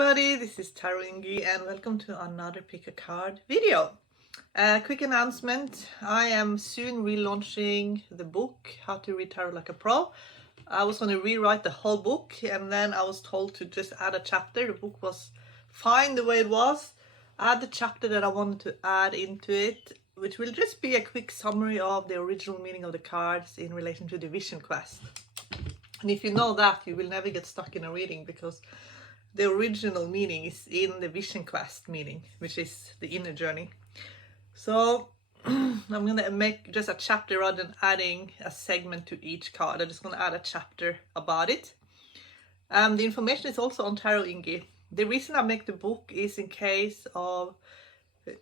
everybody, this is Tarot Ingi and welcome to another pick a card video. Quick announcement, I am soon relaunching the book How to Read Tarot Like a Pro. I was going to rewrite the whole book and then I was told to just add a chapter. The book was fine the way it was. Add the chapter that I wanted to add into it, which will just be a quick summary of the original meaning of the cards in relation to the vision quest. And if you know that, you will never get stuck in a reading because the original meaning is in the vision quest meaning, which is the inner journey. So I'm going to make just a chapter rather than adding a segment to each card. I'm just going to add a chapter about it. The information is also on Tarot Ingi. The reason I make the book is in case of,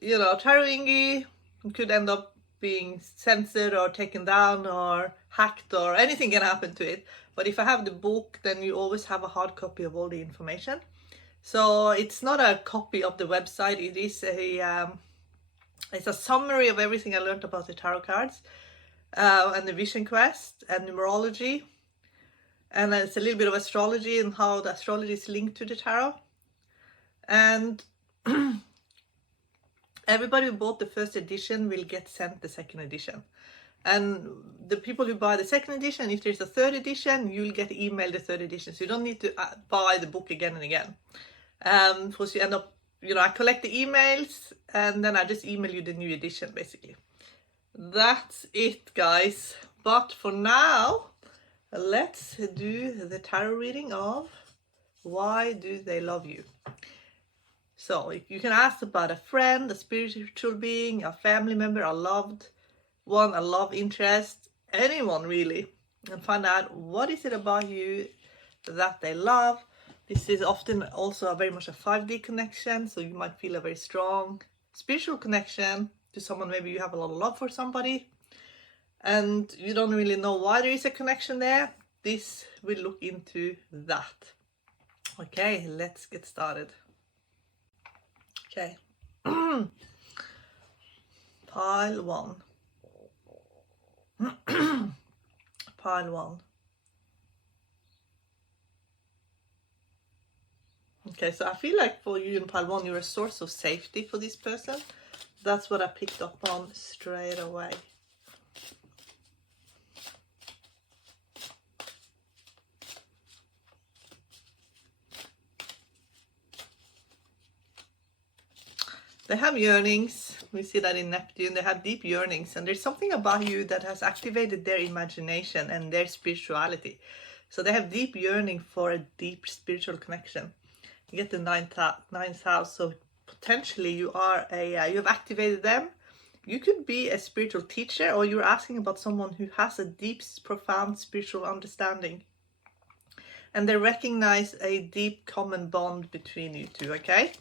Tarot Ingi could end up being censored or taken down or hacked or anything can happen to it. But if I have the book, then you always have a hard copy of all the information. So it's not a copy of the website. It is it's a summary of everything I learned about the tarot cards and the vision quest and numerology. And it's a little bit of astrology and how the astrology is linked to the tarot. And everybody who bought the first edition will get sent the second edition. And the people who buy the second edition, if there's a third edition, you'll get emailed the third edition. So you don't need to buy the book again and again. Because you end up, I collect the emails and then I just email you the new edition, basically. That's it, guys. But for now, let's do the tarot reading of Why Do They Love You? So you can ask about a friend, a spiritual being, a family member, a loved one, a love interest, anyone really, and find out what is it about you that they love. This is often also very much a 5D connection, so you might feel a very strong spiritual connection to someone. Maybe you have a lot of love for somebody and you don't really know why there is a connection there. This will look into that. Okay, let's get started. Okay. Pile 1. Pile 1. Okay, so I feel like for you in pile 1, you're a source of safety for this person. That's what I picked up on straight away. They have yearnings. We see that in Neptune. They have deep yearnings. And there's something about you that has activated their imagination and their spirituality. So they have deep yearning for a deep spiritual connection. You get the ninth house. So potentially you are you have activated them. You could be a spiritual teacher, or you're asking about someone who has a deep, profound spiritual understanding. And they recognize a deep common bond between you two, okay?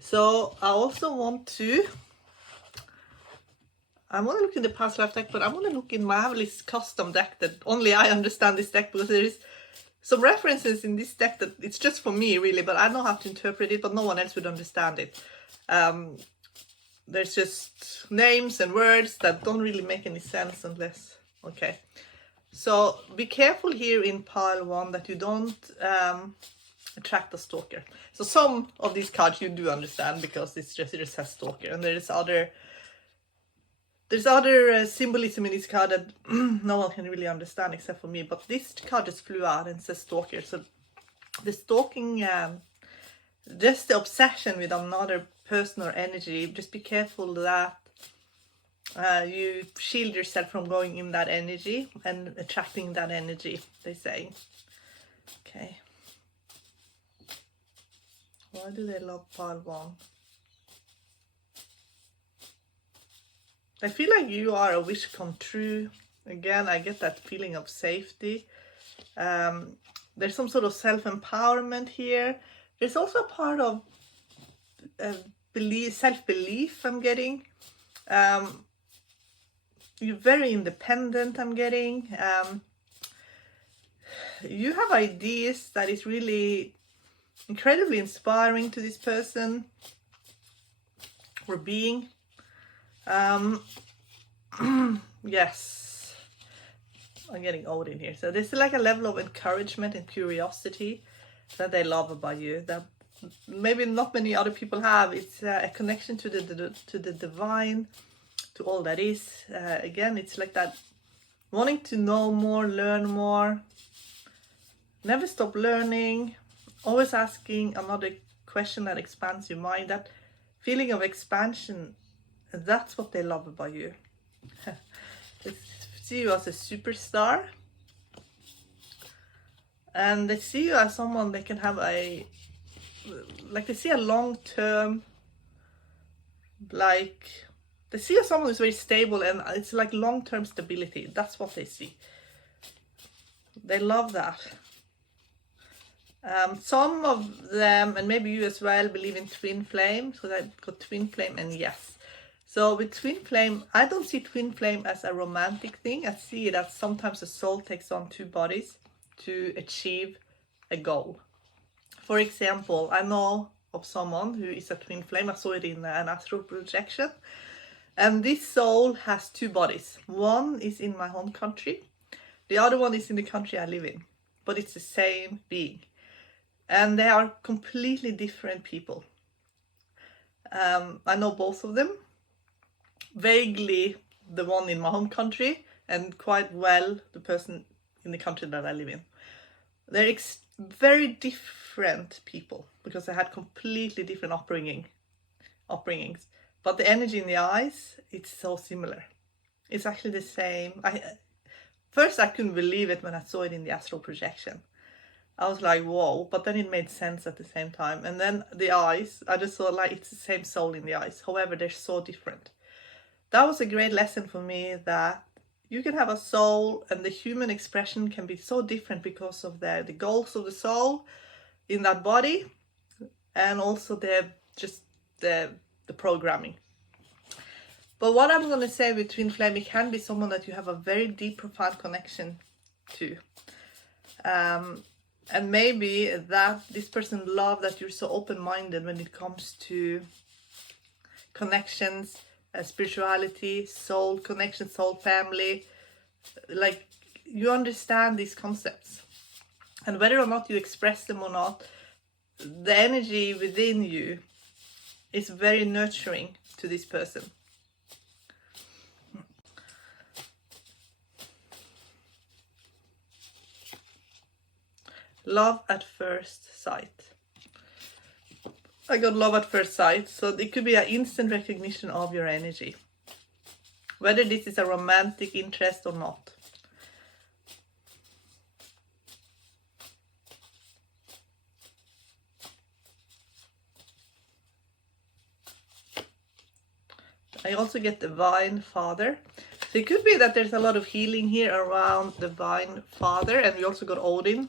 So I also want to look in the past life deck, but I want to look in my this custom deck that only I understand this deck, because there is some references in this deck that it's just for me really, but I know how to interpret it, but no one else would understand it. There's just names and words that don't really make any sense unless, okay. So be careful here in pile 1 that you don't attract a stalker. So some of these cards you do understand because it just says stalker, and there's other symbolism in this card that no one can really understand except for me. But this card just flew out and says stalker. So the stalking, just the obsession with another person or energy. Just be careful that you shield yourself from going in that energy and attracting that energy, they say. Okay. Why do they love pile 1? I feel like you are a wish come true. Again, I get that feeling of safety. There's some sort of self-empowerment here. There's also a part of self-belief I'm getting. You're very independent, I'm getting. You have ideas that is really incredibly inspiring to this person or being. Yes, I'm getting old in here. So there's like a level of encouragement and curiosity that they love about you. That maybe not many other people have. It's a connection to the divine, to all that is. Again, it's like that wanting to know more, learn more, never stop learning, always asking another question that expands your mind. That feeling of expansion, that's what they love about you. They see you as a superstar, and they see you as someone they can have they see a long-term, they see you as someone who's very stable, and it's like long-term stability. That's what they see. They love that. Some of them, and maybe you as well, believe in twin flame. So I've got twin flame and yes. So with twin flame, I don't see twin flame as a romantic thing. I see it as sometimes a soul takes on two bodies to achieve a goal. For example, I know of someone who is a twin flame. I saw it in an astral projection. And this soul has two bodies. One is in my home country. The other one is in the country I live in. But it's the same being. And they are completely different people. I know both of them. Vaguely the one in my home country, and quite well the person in the country that I live in. They're very different people because they had completely different upbringings. But the energy in the eyes, it's so similar. It's actually the same. First I couldn't believe it when I saw it in the astral projection. I was like, whoa, but then it made sense at the same time. And then the eyes, I just saw like it's the same soul in the eyes. However, they're so different. That was a great lesson for me, that you can have a soul and the human expression can be so different because of the goals of the soul in that body, and also the programming. But what I'm going to say with twin flame, it can be someone that you have a very deep, profound connection to. And maybe that this person loves that you're so open-minded when it comes to connections, spirituality, soul connection, soul family. Like, you understand these concepts. And whether or not you express them or not, the energy within you is very nurturing to this person. Love at first sight. I got love at first sight, so it could be an instant recognition of your energy, whether this is a romantic interest or not. I also get Divine Father. So it could be that there's a lot of healing here around Divine Father, and we also got Odin.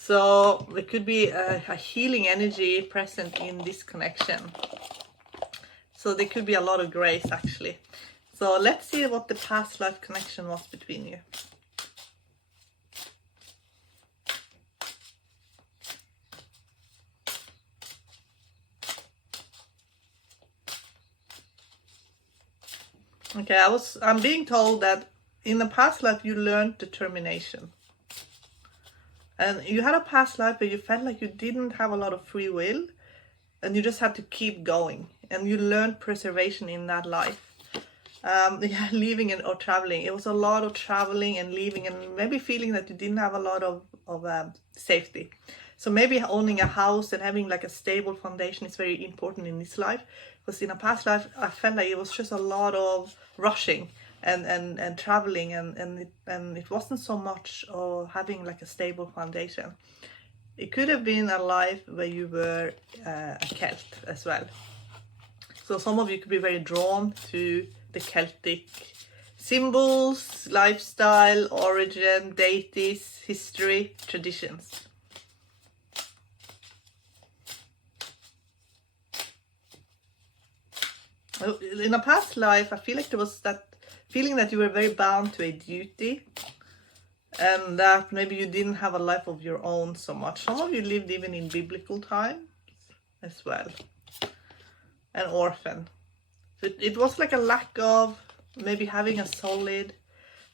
So there could be a healing energy present in this connection. So there could be a lot of grace actually. So let's see what the past life connection was between you. Okay, I'm being told that in the past life you learned determination. And you had a past life where you felt like you didn't have a lot of free will, and you just had to keep going. And you learned preservation in that life. Yeah, leaving or traveling. It was a lot of traveling and leaving, and maybe feeling that you didn't have a lot of safety. So maybe owning a house and having like a stable foundation is very important in this life. Because in a past life, I felt like it was just a lot of rushing and traveling, and it wasn't so much of having like a stable foundation. It could have been a life where you were a Celt as well. So some of you could be very drawn to the Celtic symbols, lifestyle, origin, deities, history, traditions. In a past life, I feel like there was that feeling that you were very bound to a duty, and that maybe you didn't have a life of your own so much. Some of you lived even in biblical times as well. An orphan. It was like a lack of maybe having a solid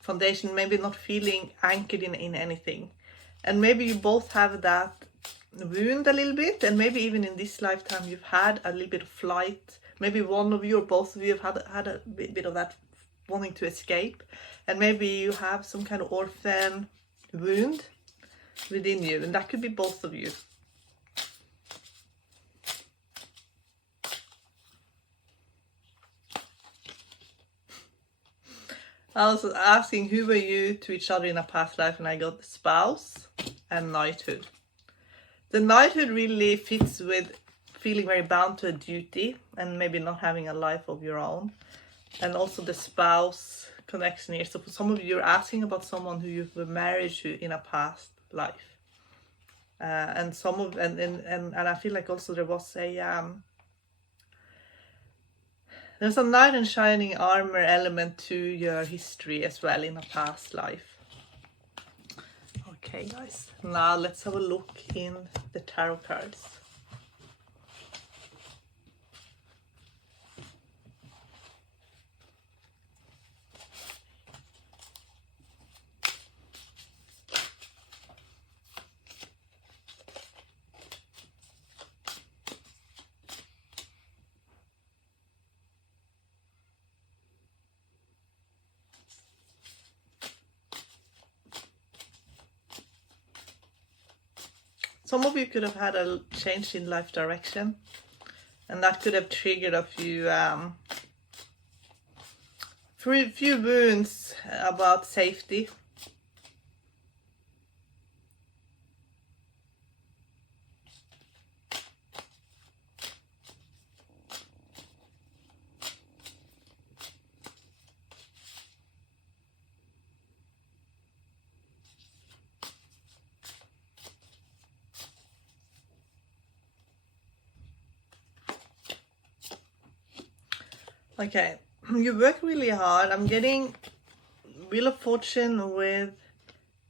foundation, maybe not feeling anchored in anything. And maybe you both have that wound a little bit, and maybe even in this lifetime you've had a little bit of flight. Maybe one of you or both of you have had a bit of that wanting to escape, and maybe you have some kind of orphan wound within you, and that could be both of you. I was asking who were you to each other in a past life, and I got spouse and knighthood. The knighthood really fits with feeling very bound to a duty and maybe not having a life of your own. And also the spouse connection here. So for some of you, you're asking about someone who you were married to in a past life. And some of and I feel like also there was a there's a knight in shining armor element to your history as well in a past life. Okay guys, now let's have a look in the tarot cards. Some of you could have had a change in life direction, and that could have triggered a few wounds about safety. Okay, you work really hard. I'm getting Wheel of Fortune with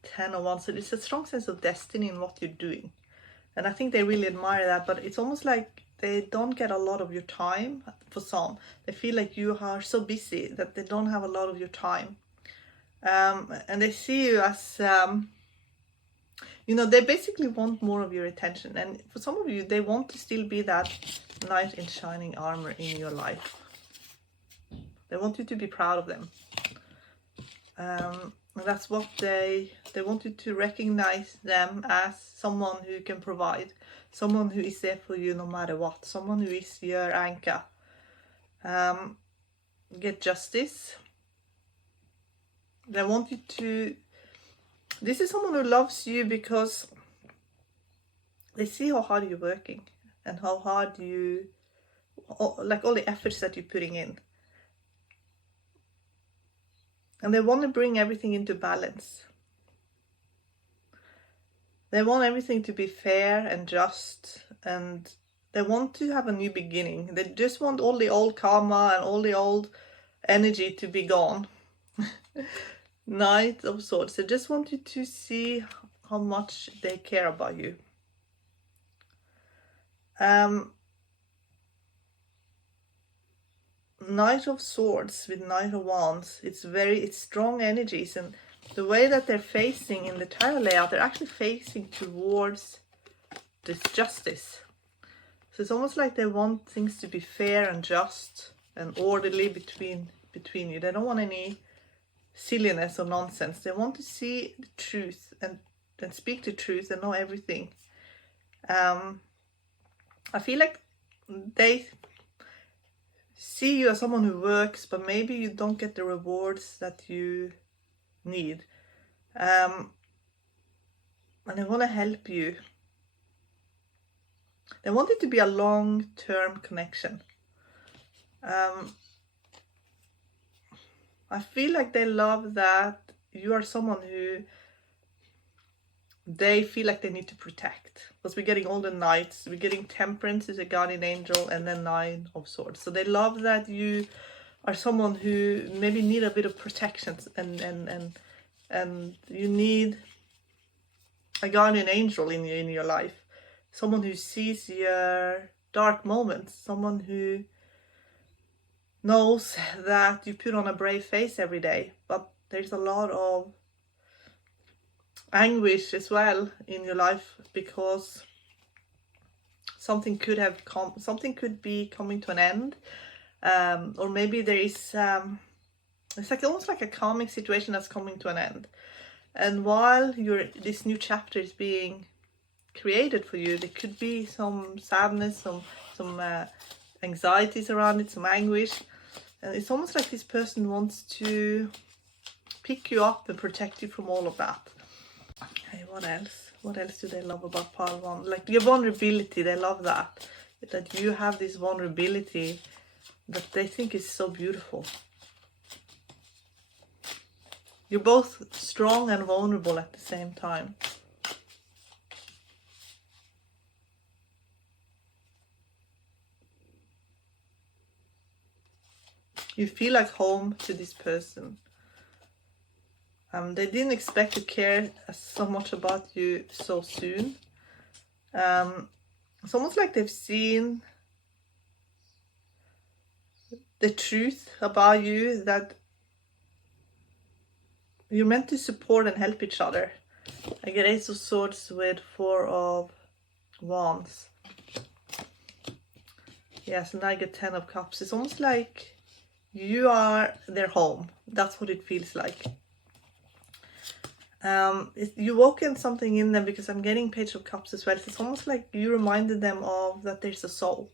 10 of Wands. So it's a strong sense of destiny in what you're doing. And I think they really admire that, but it's almost like they don't get a lot of your time for some. They feel like you are so busy that they don't have a lot of your time. And they see you as, you know, they basically want more of your attention. And for some of you, they want to still be that knight in shining armor in your life. They want you to be proud of them. And that's what they want you to recognize them as someone who can provide, someone who is there for you no matter what, someone who is your anchor. Get justice. They want you to, this is someone who loves you because they see how hard you're working and how hard you, like all the efforts that you're putting in. And they want to bring everything into balance. They want everything to be fair and just, and they want to have a new beginning. They just want all the old karma and all the old energy to be gone. Knight of Swords. They just want you to see how much they care about you. Knight of Swords with Knight of Wands, it's strong energies, and the way that they're facing in the tarot layout, they're actually facing towards this justice. So it's almost like they want things to be fair and just and orderly between you. They don't want any silliness or nonsense. They want to see the truth and speak the truth and know everything. I feel like they see you as someone who works, but maybe you don't get the rewards that you need. And they want to help you. They want it to be a long-term connection. I feel like they love that you are someone who they feel like they need to protect. Because we're getting all the knights, we're getting Temperance is a guardian angel, and then Nine of Swords. So they love that you are someone who maybe need a bit of protection, and you need a guardian angel in your life. Someone who sees your dark moments, someone who knows that you put on a brave face every day, but there's a lot of anguish as well in your life because something could be coming to an end, or maybe there is it's like almost like a calming situation that's coming to an end. And while this new chapter is being created for you, there could be some sadness, some anxieties around it, some anguish, and it's almost like this person wants to pick you up and protect you from all of that. Okay, what else? What else do they love about pile one? Like your vulnerability, they love that. That you have this vulnerability that they think is so beautiful. You're both strong and vulnerable at the same time. You feel like home to this person. They didn't expect to care so much about you so soon. It's almost like they've seen the truth about you, that you're meant to support and help each other. I get Ace of Swords with 4 of Wands. Yes, and I get 10 of Cups. It's almost like you are their home. That's what it feels like. You woke in something in them, because I'm getting Page of Cups as well. So it's almost like you reminded them of that there's a soul.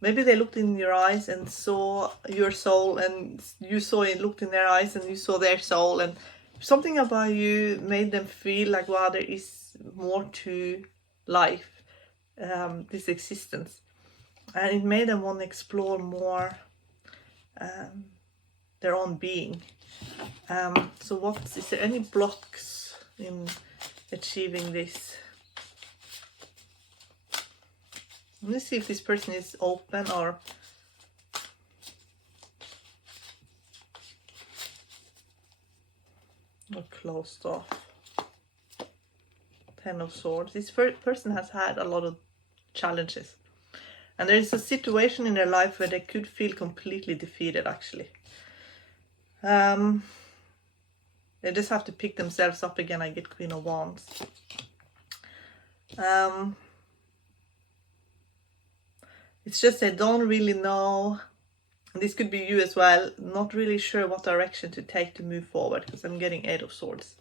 Maybe they looked in your eyes and saw your soul, and you saw it, looked in their eyes and you saw their soul, and something about you made them feel like, wow, there is more to life, this existence. And it made them want to explore more their own being. So is there any blocks in achieving this? Let me see if this person is open or closed off. 10 of Swords. This person has had a lot of challenges. And there is a situation in their life where they could feel completely defeated, actually. They just have to pick themselves up again. I get Queen of Wands. It's just they don't really know, and this could be you as well, not really sure what direction to take to move forward, because I'm getting 8 of Swords.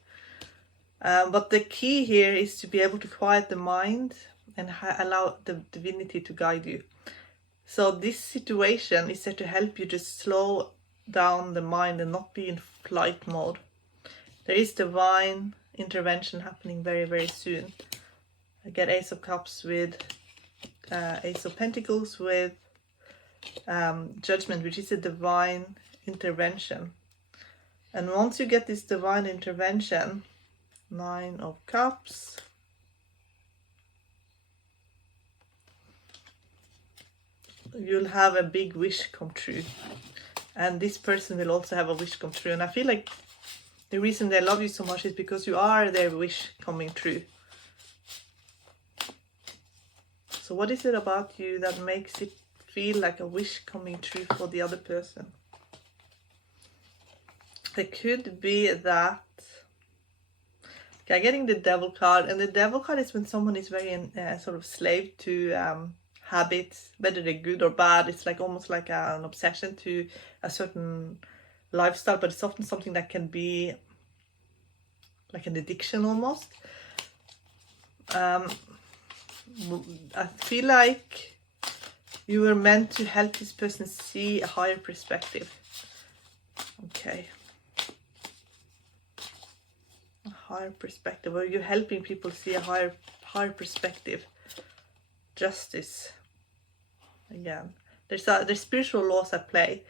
But the key here is to be able to quiet the mind and allow the divinity to guide you. So this situation is there to help you just slow down the mind and not be in flight mode. There is divine intervention happening very, very soon. I get Ace of Cups with Ace of Pentacles with Judgment, which is a divine intervention. And once you get this divine intervention, 9 of Cups, you'll have a big wish come true. And this person will also have a wish come true. And I feel like the reason they love you so much is because you are their wish coming true. So what is it about you that makes it feel like a wish coming true for the other person? There could be that. Okay, I'm getting the Devil card, and the Devil card is when someone is very sort of slave to habits, whether they're good or bad. It's like almost like an obsession to a certain lifestyle, but it's often something that can be like an addiction almost. I feel like you were meant to help this person see a higher perspective. Okay. A higher perspective, or you're helping people see a higher perspective. Justice. Again, there's spiritual laws at play,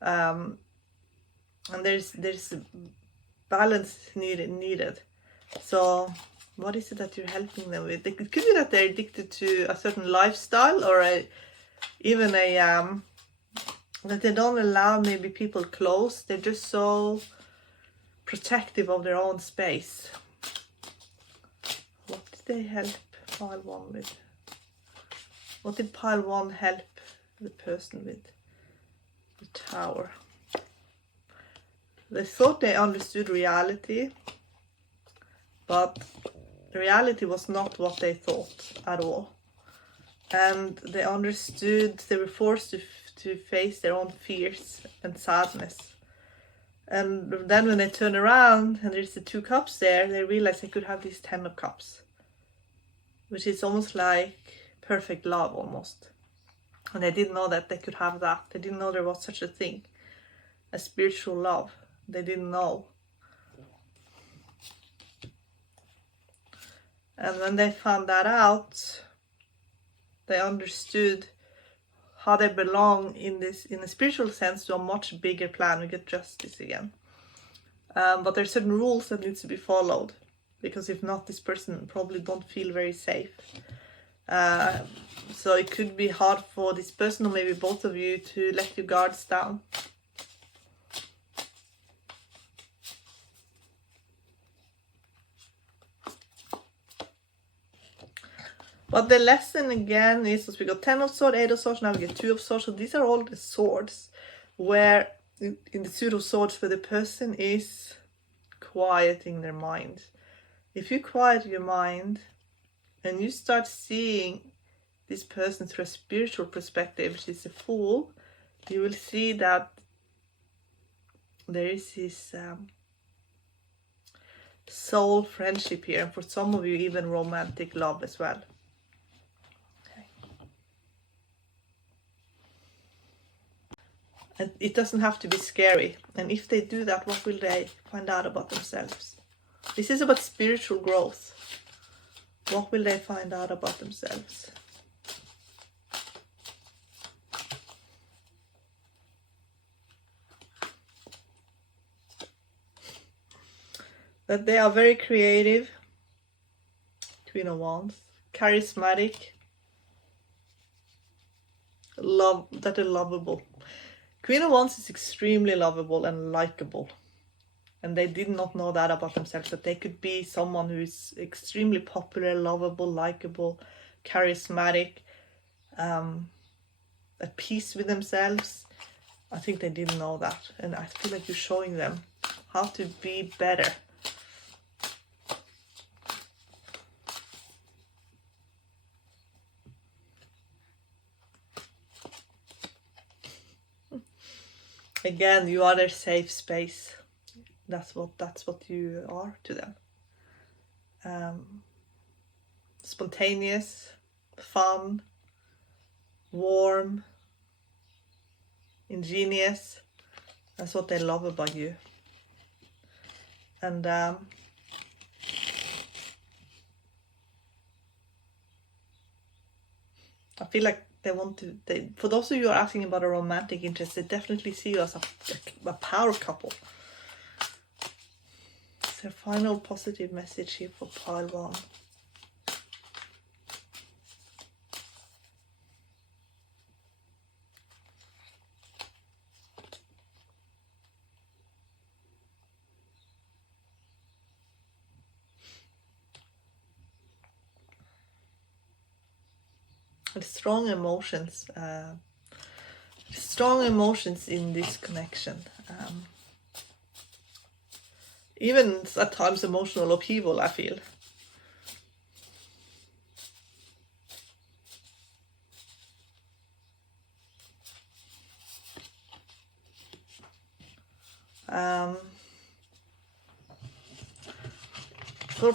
and there's balance needed. So what is it that you're helping them with? It could be that they're addicted to a certain lifestyle, or even that they don't allow maybe people close. They're just so protective of their own space. What did they help pile 1 with? What did pile 1 help the person with? The Tower. They thought they understood reality, but reality was not what they thought at all. and they understood they were forced to face their own fears and sadness. And then when they turn around and there's the 2 cups there, they realize they could have these 10 of cups, which is almost like perfect love almost. And they didn't know that they could have that. They didn't know there was such a thing as spiritual love. They didn't know. And when they found that out, they understood how they belong in a spiritual sense to a much bigger plan. We get justice again. But there are certain rules that needs to be followed, because if not, this person probably don't feel very safe. So it could be hard for this person, or maybe both of you, to let your guards down. But the lesson again is, as we got 10 of swords, 8 of swords, now we get 2 of swords. So these are all the swords where, in the suit of swords, where the person is quieting their mind. If you quiet your mind and you start seeing this person through a spiritual perspective, which is a fool, you will see that there is this soul friendship here, and for some of you even romantic love as well. And it doesn't have to be scary. And if they do that, what will they find out about themselves? This is about spiritual growth. What will they find out about themselves? That they are very creative, Queen of Wands, charismatic, that are lovable. Queen of Wands is extremely lovable and likable. And they did not know that about themselves, that they could be someone who is extremely popular, lovable, likable, charismatic, at peace with themselves. I think they didn't know that. And I feel like you're showing them how to be better. Again, you are their safe space. That's what you are to them. Spontaneous, fun, warm, ingenious. That's what they love about you. And I feel like they want to, for those of you who are asking about a romantic interest, they definitely see you as a power couple. It's their final positive message here for pile 1. Strong emotions in this connection, even at times emotional upheaval, I feel.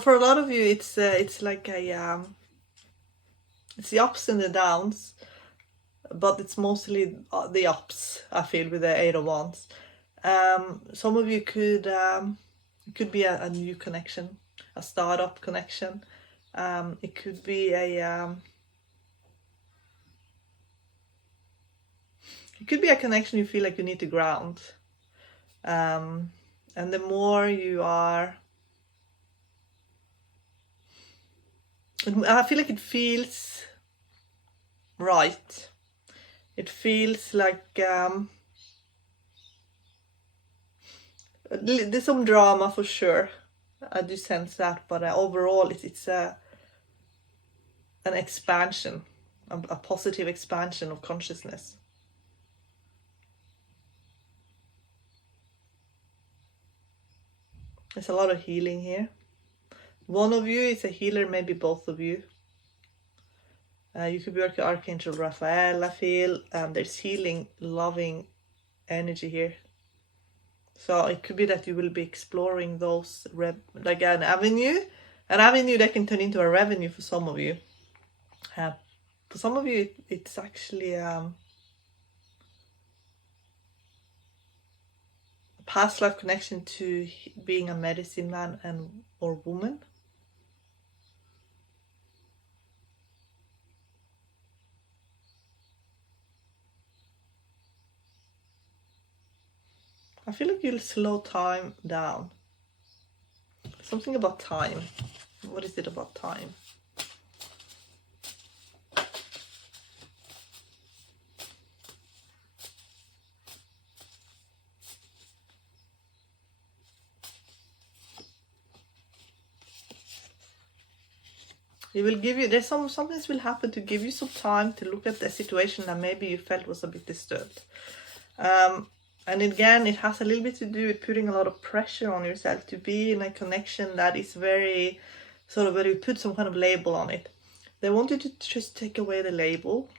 For a lot of you, it's like a it's the ups and the downs, but it's mostly the ups, I feel, with the 8 of Wands. Some of you could, it could be a new connection, a startup connection. It could be a connection you feel like you need to ground. And the more you are, I feel like it feels right. It feels like there's some drama for sure. I do sense that, but overall it's an expansion, a positive expansion of consciousness. There's a lot of healing here. One of you is a healer, maybe both of you. You could be working Archangel Raphael, I feel. There's healing, loving energy here. So it could be that you will be exploring those, like an avenue that can turn into a revenue for some of you. For some of you, it's actually a past life connection to being a medicine man or woman. I feel like you'll slow time down. Something about time. What is it about time? It will give you, there's something will happen to give you some time to look at the situation that maybe you felt was a bit disturbed. And again, it has a little bit to do with putting a lot of pressure on yourself to be in a connection that is very sort of where you put some kind of label on it. They want you to just take away the label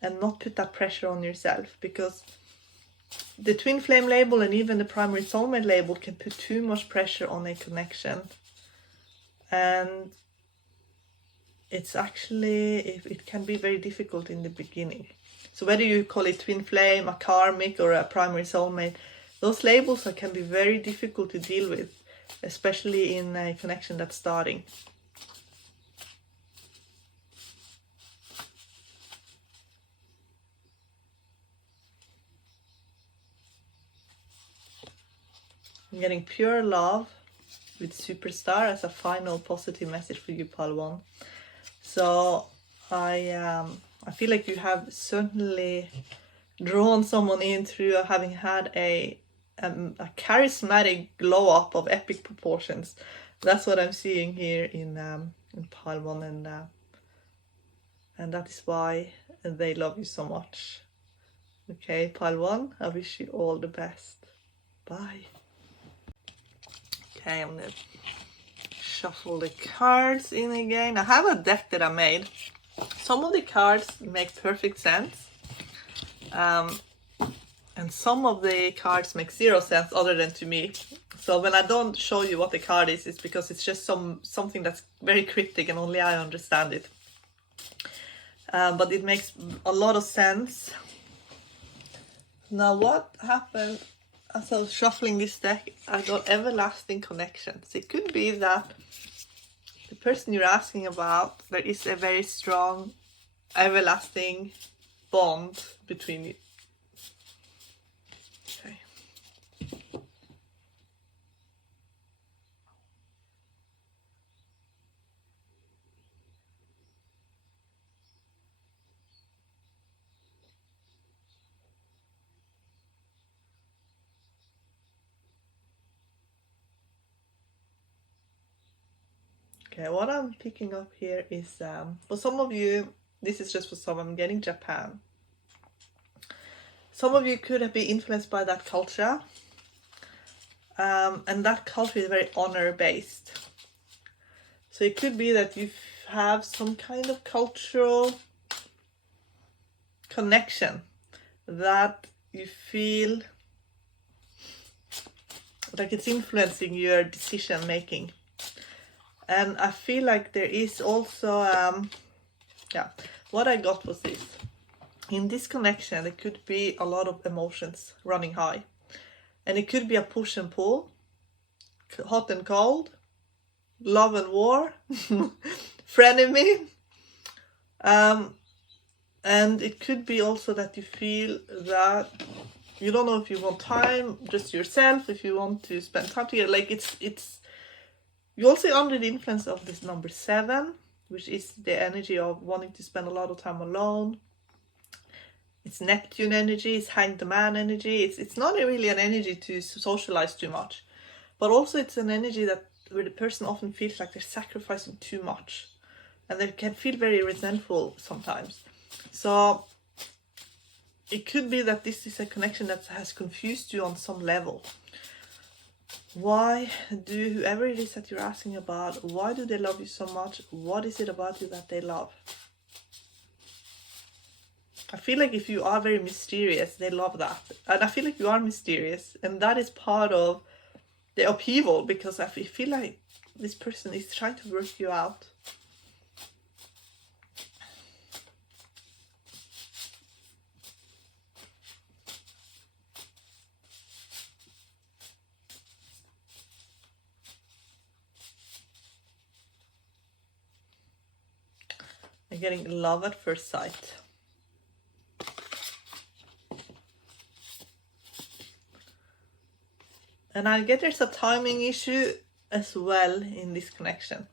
and not put that pressure on yourself, because the twin flame label and even the primary soulmate label can put too much pressure on a connection. And it's actually, it can be very difficult in the beginning. So whether you call it twin flame, a karmic, or a primary soulmate, those labels can be very difficult to deal with, especially in a connection that's starting. I'm getting pure love with superstar as a final positive message for you, Pile 1. So I feel like you have certainly drawn someone in through having had a charismatic glow up of epic proportions. That's what I'm seeing here in Pile 1, and that is why they love you so much. Okay, Pile 1, I wish you all the best. Bye. Okay, I'm gonna shuffle the cards in again. I have a deck that I made. Some of the cards make perfect sense, and some of the cards make zero sense other than to me. So when I don't show you what the card is, it's because it's just something that's very cryptic and only I understand it. But it makes a lot of sense. Now what happened as I was shuffling this deck, I got everlasting connections. It could be that the person you're asking about, there is a very strong everlasting bond between you. Okay. Okay, what I'm picking up here is, for some of you, this is just for some, I'm getting Japan. Some of you could be influenced by that culture, and that culture is very honor-based. So it could be that you have some kind of cultural connection that you feel like it's influencing your decision making. And I feel like there is also, what I got was this. In this connection, there could be a lot of emotions running high. And it could be a push and pull, hot and cold, love and war, frenemy. And it could be also that you feel that you don't know if you want time just yourself, if you want to spend time together. Like it's you're also under the influence of this number 7, which is the energy of wanting to spend a lot of time alone. It's Neptune energy, it's Hanged Man energy. It's not really an energy to socialize too much, but also it's an energy that where the person often feels like they're sacrificing too much, and they can feel very resentful sometimes. So it could be that this is a connection that has confused you on some level. Why do whoever it is that you're asking about, why do they love you so much? What is it about you that they love? I feel like if you are very mysterious, they love that. And I feel like you are mysterious, and that is part of the upheaval, because I feel like this person is trying to work you out. I'm getting love at first sight. And I get there's a timing issue as well in this connection.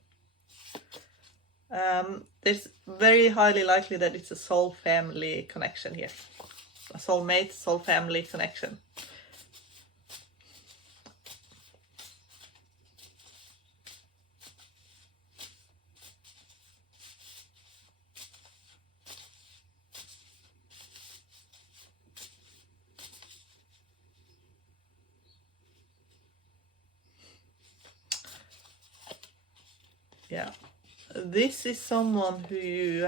There's very highly likely that it's a soul family connection here. A soulmate, soul family connection. Yeah, this is someone who you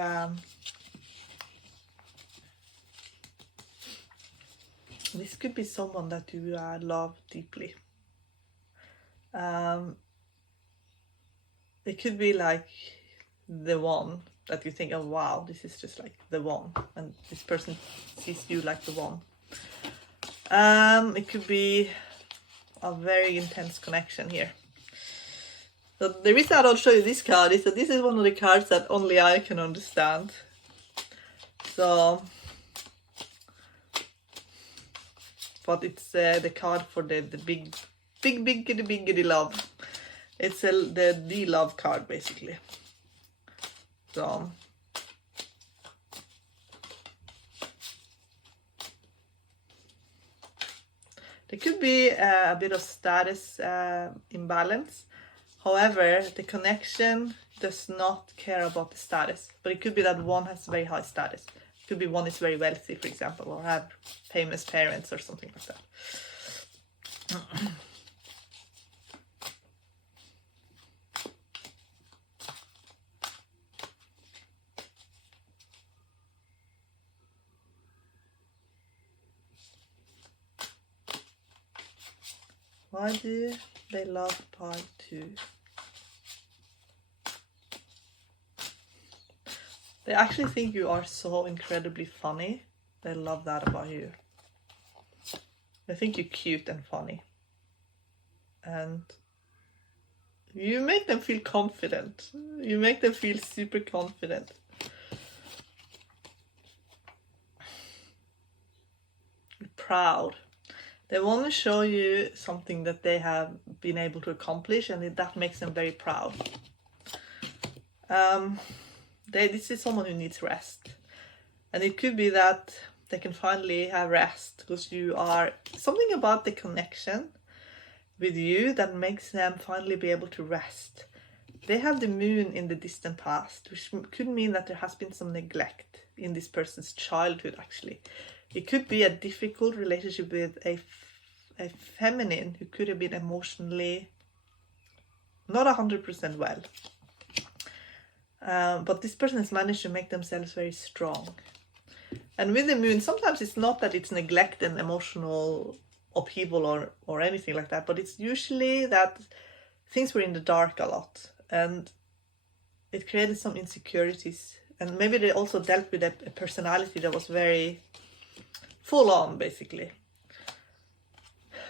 this could be someone that you love deeply. It could be like the one that you think, oh wow, this is just like the one, and this person sees you like the one. It could be a very intense connection here. So the reason I don't show you this card is that this is one of the cards that only I can understand. So, but it's the card for the big giddy love. It's the love card basically. So there could be a bit of status imbalance. However, the connection does not care about the status, but it could be that one has very high status. It could be one is very wealthy, for example, or have famous parents or something like that. Why do they love part 2? They actually think you are so incredibly funny. They love that about you. They think you're cute and funny. And you make them feel confident. You make them feel super confident. Proud. They want to show you something that they have been able to accomplish, and that makes them very proud. This is someone who needs rest. And it could be that they can finally have rest because you are something about the connection with you that makes them finally be able to rest. They have the moon in the distant past, which could mean that there has been some neglect in this person's childhood actually. It could be a difficult relationship with a feminine who could have been emotionally not 100% well. But this person has managed to make themselves very strong. And with the moon, sometimes it's not that it's neglect and emotional upheaval or anything like that, but it's usually that things were in the dark a lot and it created some insecurities. And maybe they also dealt with a personality that was very full on, basically.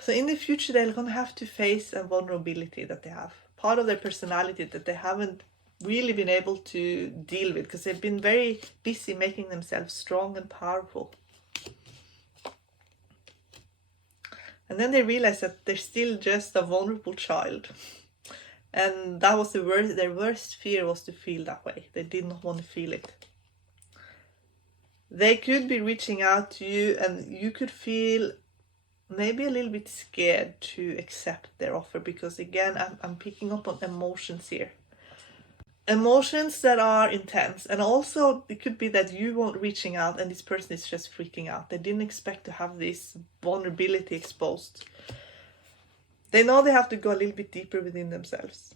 So in the future, they're going to have to face a vulnerability that they have. Part of their personality that they haven't really been able to deal with because they've been very busy making themselves strong and powerful. And then they realize that they're still just a vulnerable child. And that was their worst fear was to feel that way. They did not want to feel it. They could be reaching out to you and you could feel maybe a little bit scared to accept their offer because again, I'm picking up on emotions here. Emotions that are intense, and also it could be that you weren't reaching out and this person is just freaking out. They didn't expect to have this vulnerability exposed. They know they have to go a little bit deeper within themselves.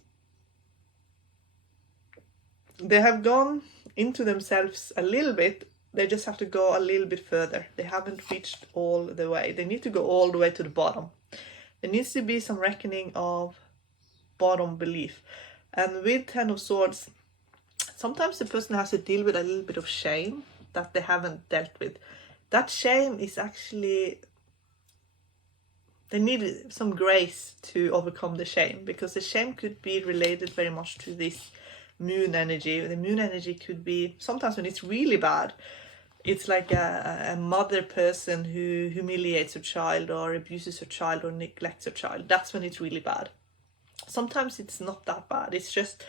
They have gone into themselves a little bit they just have to go a little bit further. They haven't reached all the way. They need to go all the way to the bottom. There needs to be some reckoning of bottom belief. And with Ten of Swords, sometimes the person has to deal with a little bit of shame that they haven't dealt with. That shame is actually, they need some grace to overcome the shame, because the shame could be related very much to this moon energy. The moon energy could be, sometimes when it's really bad, it's like a mother person who humiliates her child or abuses her child or neglects her child. That's when it's really bad. Sometimes it's not that bad. It's just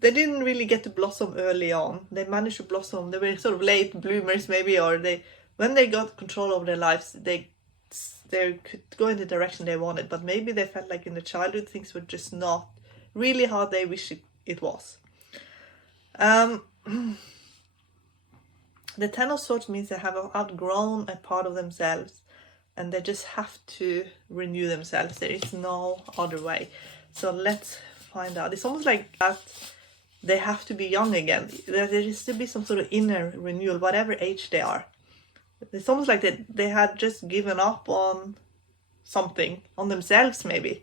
they didn't really get to blossom early on. They managed to blossom. They were sort of late bloomers maybe, or when they got control over their lives, they could go in the direction they wanted. But maybe they felt like in the childhood things were just not really how they wish it was. The Ten of Swords means they have outgrown a part of themselves, and they just have to renew themselves. There is no other way. So let's find out. It's almost like that they have to be young again. There needs to be some sort of inner renewal, whatever age they are. It's almost like they had just given up on something, on themselves maybe.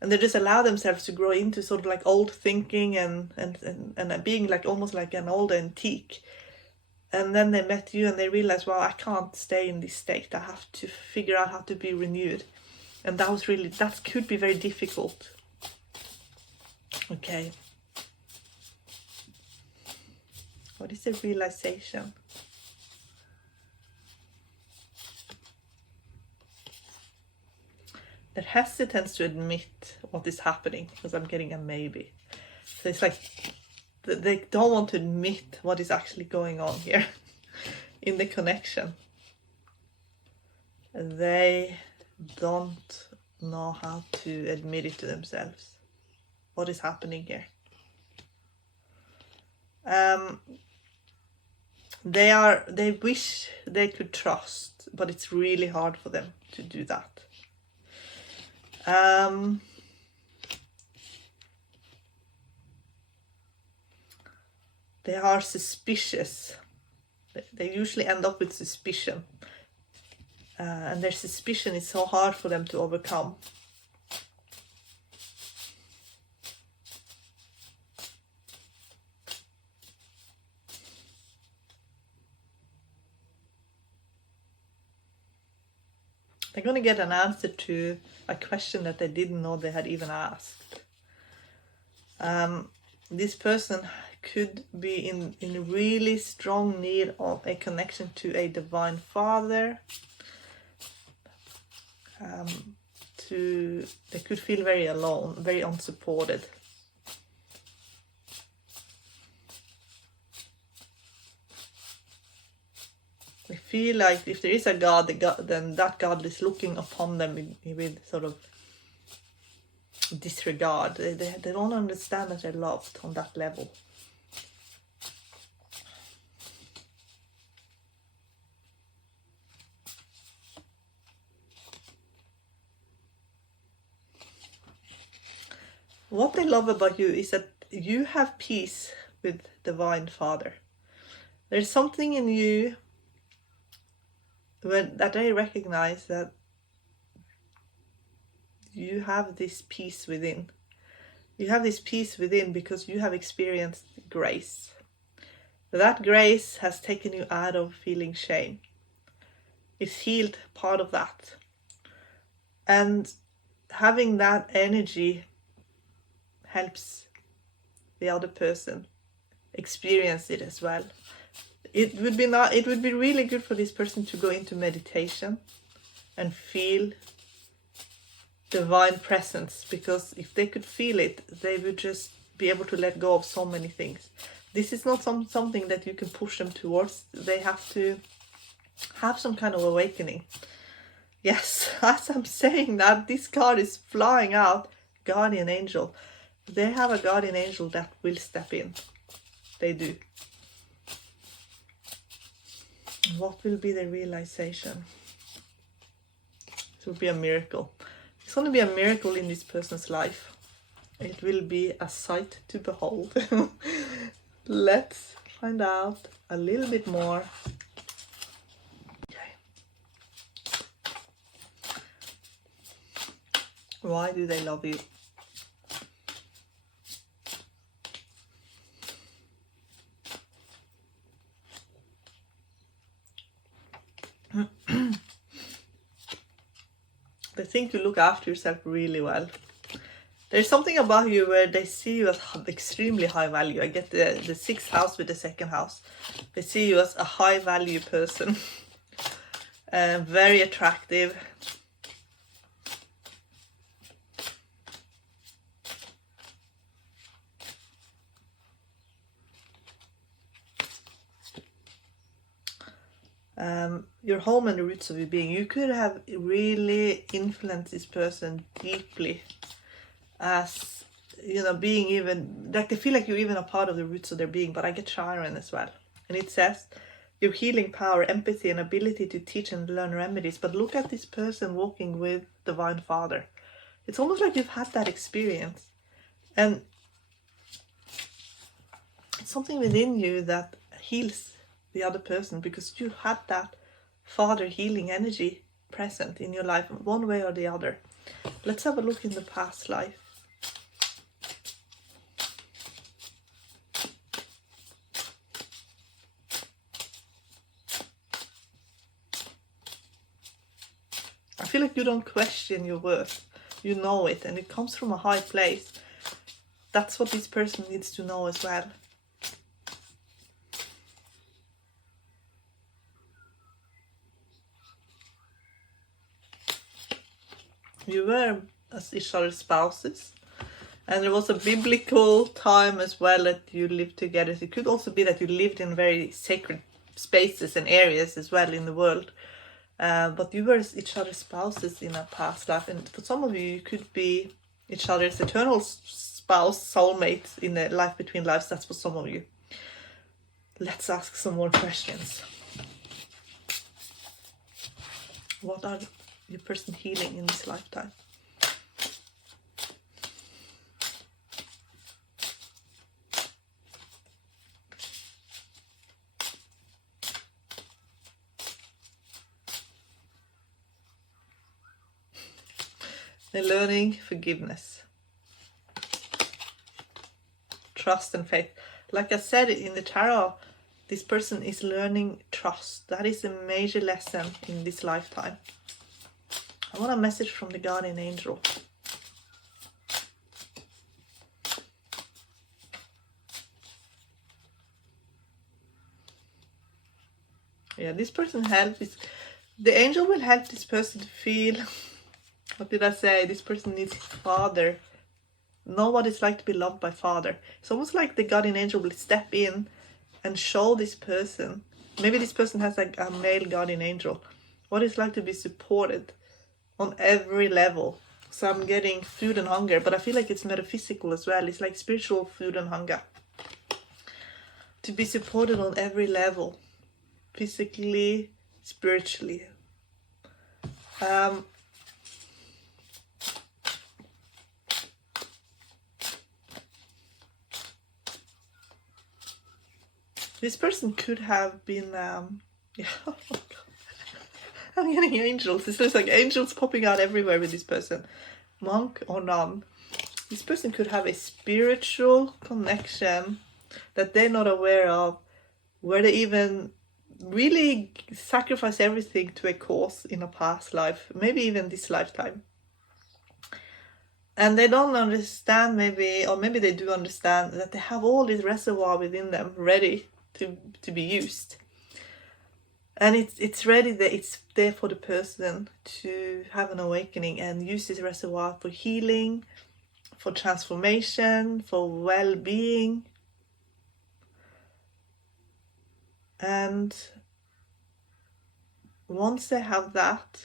And they just allow themselves to grow into sort of like old thinking and being like almost like an old antique. And then they met you and they realized, well, I can't stay in this state. I have to figure out how to be renewed. And that could be very difficult. Okay. What is the realization? They're hesitant to admit what is happening, because I'm getting a maybe. So it's like they don't want to admit what is actually going on here in the connection. They don't know how to admit it to themselves. What is happening here? They wish they could trust, but it's really hard for them to do that. They are suspicious. They usually end up with suspicion. And their suspicion is so hard for them to overcome. They're going to get an answer to a question that they didn't know they had even asked. This person could be in really strong need of a connection to a divine father. They could feel very alone, very unsupported. They feel like if there is a God, then that God is looking upon them with sort of disregard. They don't understand that they're loved on that level. What they love about you is that you have peace with Divine Father. There's something in you that they recognize that you have this peace within. You have this peace within because you have experienced grace. That grace has taken you out of feeling shame. It's healed part of that. And having that energy helps the other person experience it as well. It would be really good for this person to go into meditation and feel divine presence, because if they could feel it, they would just be able to let go of so many things. This is not something that you can push them towards. They have to have some kind of awakening. Yes, as I'm saying that, this card is flying out. Guardian angel. They have a guardian angel that will step in. They do. What will be the realization? It will be a miracle. It's going to be a miracle in this person's life. It will be a sight to behold. Let's find out a little bit more. Okay. Why do they love you? They think you look after yourself really well. There's something about you where they see you as extremely high value. I get the sixth house with the second house. They see you as a high value person. Very attractive. Your home and the roots of your being. You could have really influenced this person deeply, as you know, being even like they feel like you're even a part of the roots of their being. But I get Chiron as well, and it says your healing power, empathy, and ability to teach and learn remedies. But look at this person walking with Divine Father. It's almost like you've had that experience, and it's something within you that heals the other person because you had that Father healing energy present in your life one way or the other. Let's have a look in the past life. I feel like you don't question your worth. You know it, and it comes from a high place. That's what this person needs to know as well. You were as each other's spouses, and there was a biblical time as well that you lived together. It could also be that you lived in very sacred spaces and areas as well in the world, but you were each other's spouses in a past life, and for some of you could be each other's eternal spouse, soulmate in a life between lives. That's for some of you. Let's ask some more questions. What are your person healing in this lifetime? They're learning forgiveness, trust and faith. Like I said in the tarot, this person is learning trust. That is a major lesson in this lifetime. I want a message from the guardian angel. Yeah, this person the angel will help this person to feel, what did I say? This person needs his father. Know what it's like to be loved by Father. It's almost like the guardian angel will step in and show this person. Maybe this person has like a male guardian angel. What it's like to be supported on every level. So I'm getting food and hunger, but I feel like it's metaphysical as well. It's like spiritual food and hunger. To be supported on every level. Physically, spiritually. This person could have been, yeah, oh God. I'm getting angels. It looks like angels popping out everywhere with this person. Monk or nun. This person could have a spiritual connection that they're not aware of, where they even really sacrifice everything to a cause in a past life, maybe even this lifetime. And they don't understand maybe, or maybe they do understand, that they have all this reservoir within them ready to be used. And it's ready, that it's there for the person to have an awakening and use this reservoir for healing, for transformation, for well-being. And once they have that,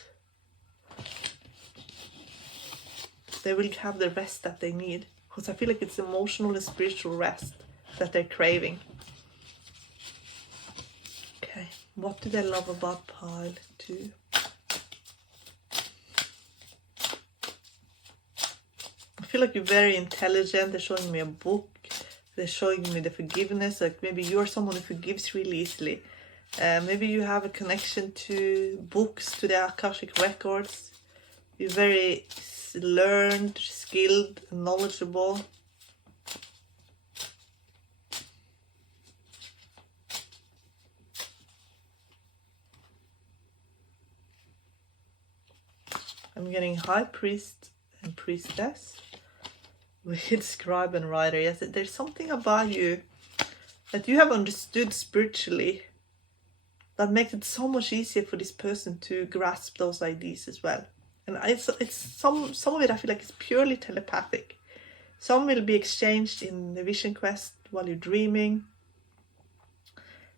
they will have the rest that they need. Because I feel like it's emotional and spiritual rest that they're craving. Okay, what do they love about pile 2? I feel like you're very intelligent. They're showing me a book. they're showing me the forgiveness. Like maybe you're someone who forgives really easily. Maybe you have a connection to books, to the Akashic records. You're very learned, skilled, knowledgeable. I'm getting High Priest and Priestess with Scribe and Writer. Yes, there's something about you that you have understood spiritually that makes it so much easier for this person to grasp those ideas as well. And it's some of it I feel like is purely telepathic. Some will be exchanged in the vision quest while you're dreaming.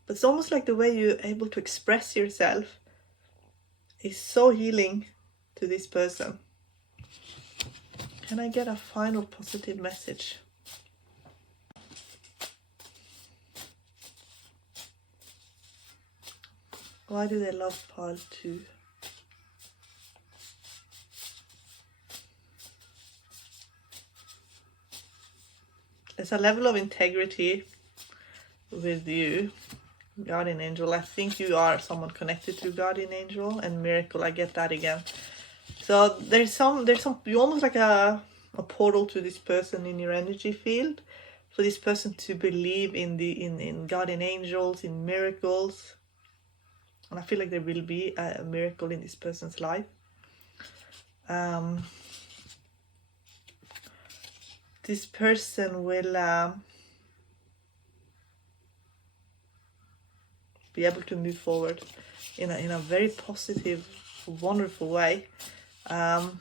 But it's almost like the way you're able to express yourself is so healing to this person. Can I get a final positive message? Why do they love pile 2? There's a level of integrity with you, Guardian Angel. I think you are someone connected to Guardian Angel and Miracle. I get that again. So there's some you almost like a portal to this person in your energy field, for this person to believe in Guardian Angels, in miracles. And I feel like there will be a miracle in this person's life. This person will be able to move forward in a very positive, wonderful way. Okay,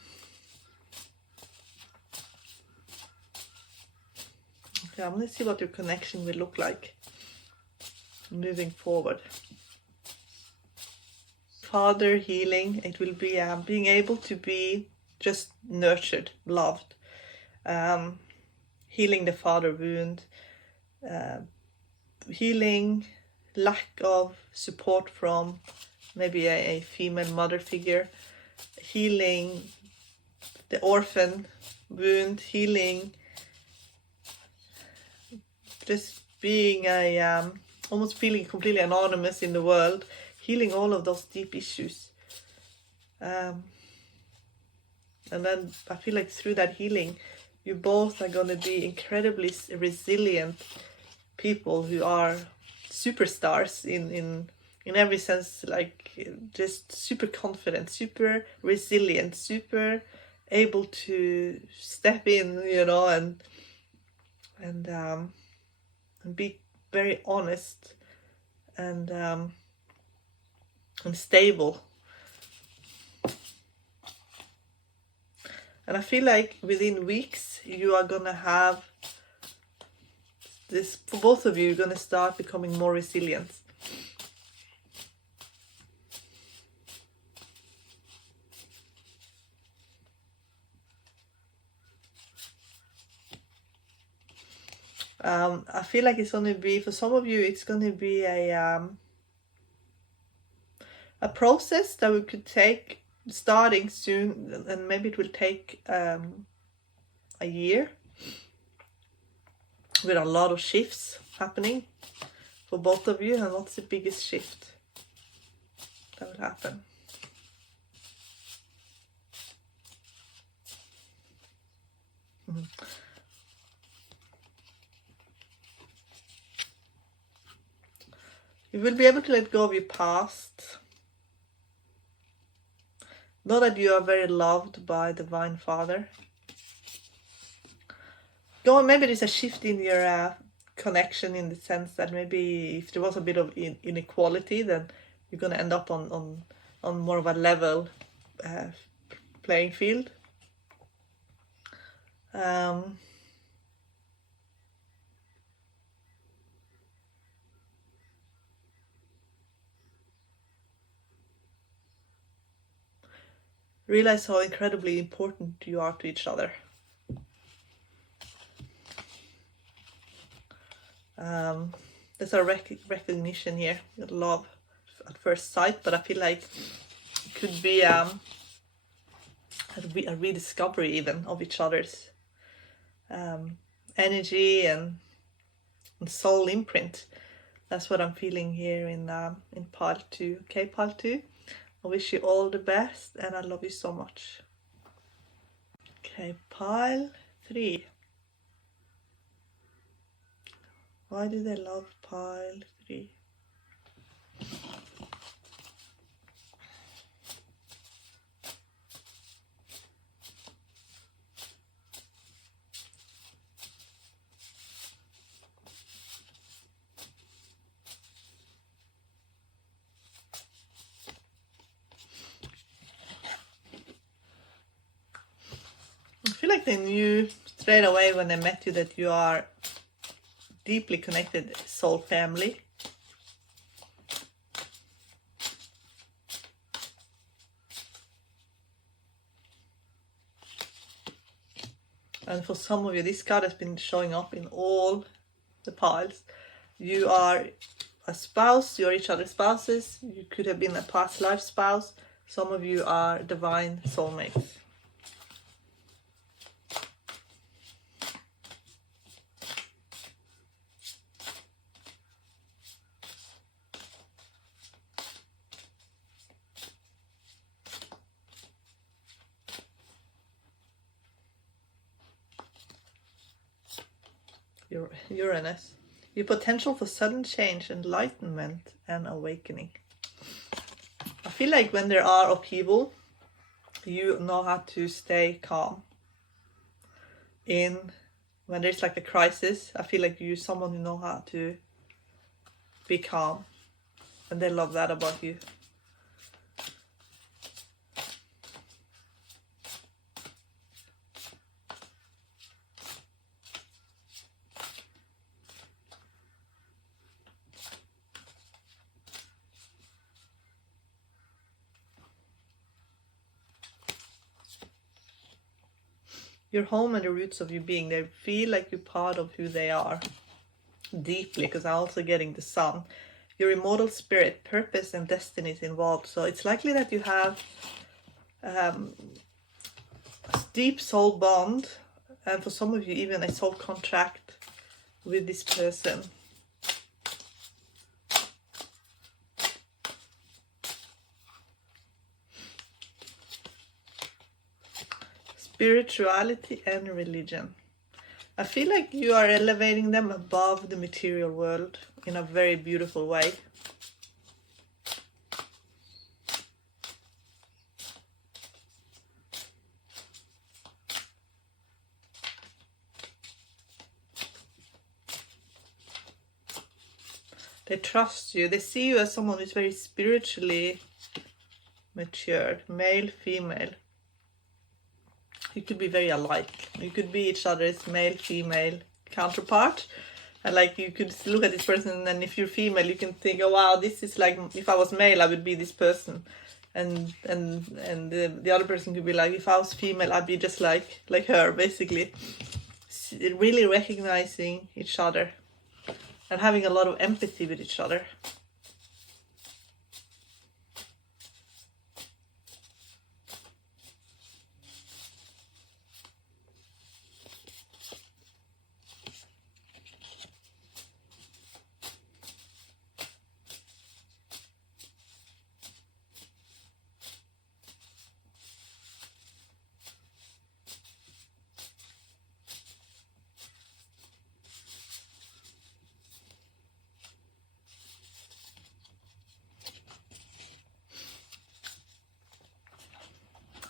I'm going to see what your connection will look like moving forward. Father healing, it will be being able to be just nurtured, loved, healing the father wound, healing lack of support from maybe a female mother figure, healing the orphan wound, healing just being almost feeling completely anonymous in the world, healing all of those deep issues. And then I feel like through that healing, you both are going to be incredibly resilient people who are superstars in every sense, like just super confident, super resilient, super able to step in, you know, and be very honest and stable. And I feel like within weeks you are gonna have this, for both of you, you're gonna start becoming more resilient. I feel like it's gonna be, for some of you, it's gonna be a process that we could take starting soon, and maybe it will take a year, with a lot of shifts happening for both of you. And what's the biggest shift that will happen? You will be able to let go of your past. Know that you are very loved by Divine Father. Maybe there's a shift in your connection, in the sense that maybe if there was a bit of inequality, then you're going to end up on more of a level playing field. Realize how incredibly important you are to each other. There's a recognition here, love at first sight, but I feel like it could be a rediscovery even of each other's energy and soul imprint. That's what I'm feeling here in pile 2. Okay, pile 2. I wish you all the best and I love you so much. Okay, pile 3. Why do they love pile 3? I feel like they knew straight away when they met you that you are deeply connected soul family. And for some of you, this card has been showing up in all the piles. You are a spouse, you're each other's spouses. You could have been a past life spouse. Some of you are divine soulmates. Uranus. Your potential for sudden change, enlightenment, and awakening. I feel like when there are upheaval, you know how to stay calm. When there's like a crisis, I feel like you're someone who know how to be calm. And they love that about you. Your home and the roots of you being, they feel like you're part of who they are deeply, because I'm also getting the sun. Your immortal spirit, purpose and destiny is involved. So it's likely that you have a deep soul bond, and for some of you even a soul contract with this person. Spirituality and religion. I feel like you are elevating them above the material world in a very beautiful way. They trust you. They see you as someone who's very spiritually matured, male, female. You could be very alike. You could be each other's male, female counterpart. And like you could look at this person, and if you're female, you can think, oh wow, this is like, if I was male, I would be this person. And the other person could be like, if I was female, I'd be just like her, basically. Really recognizing each other and having a lot of empathy with each other.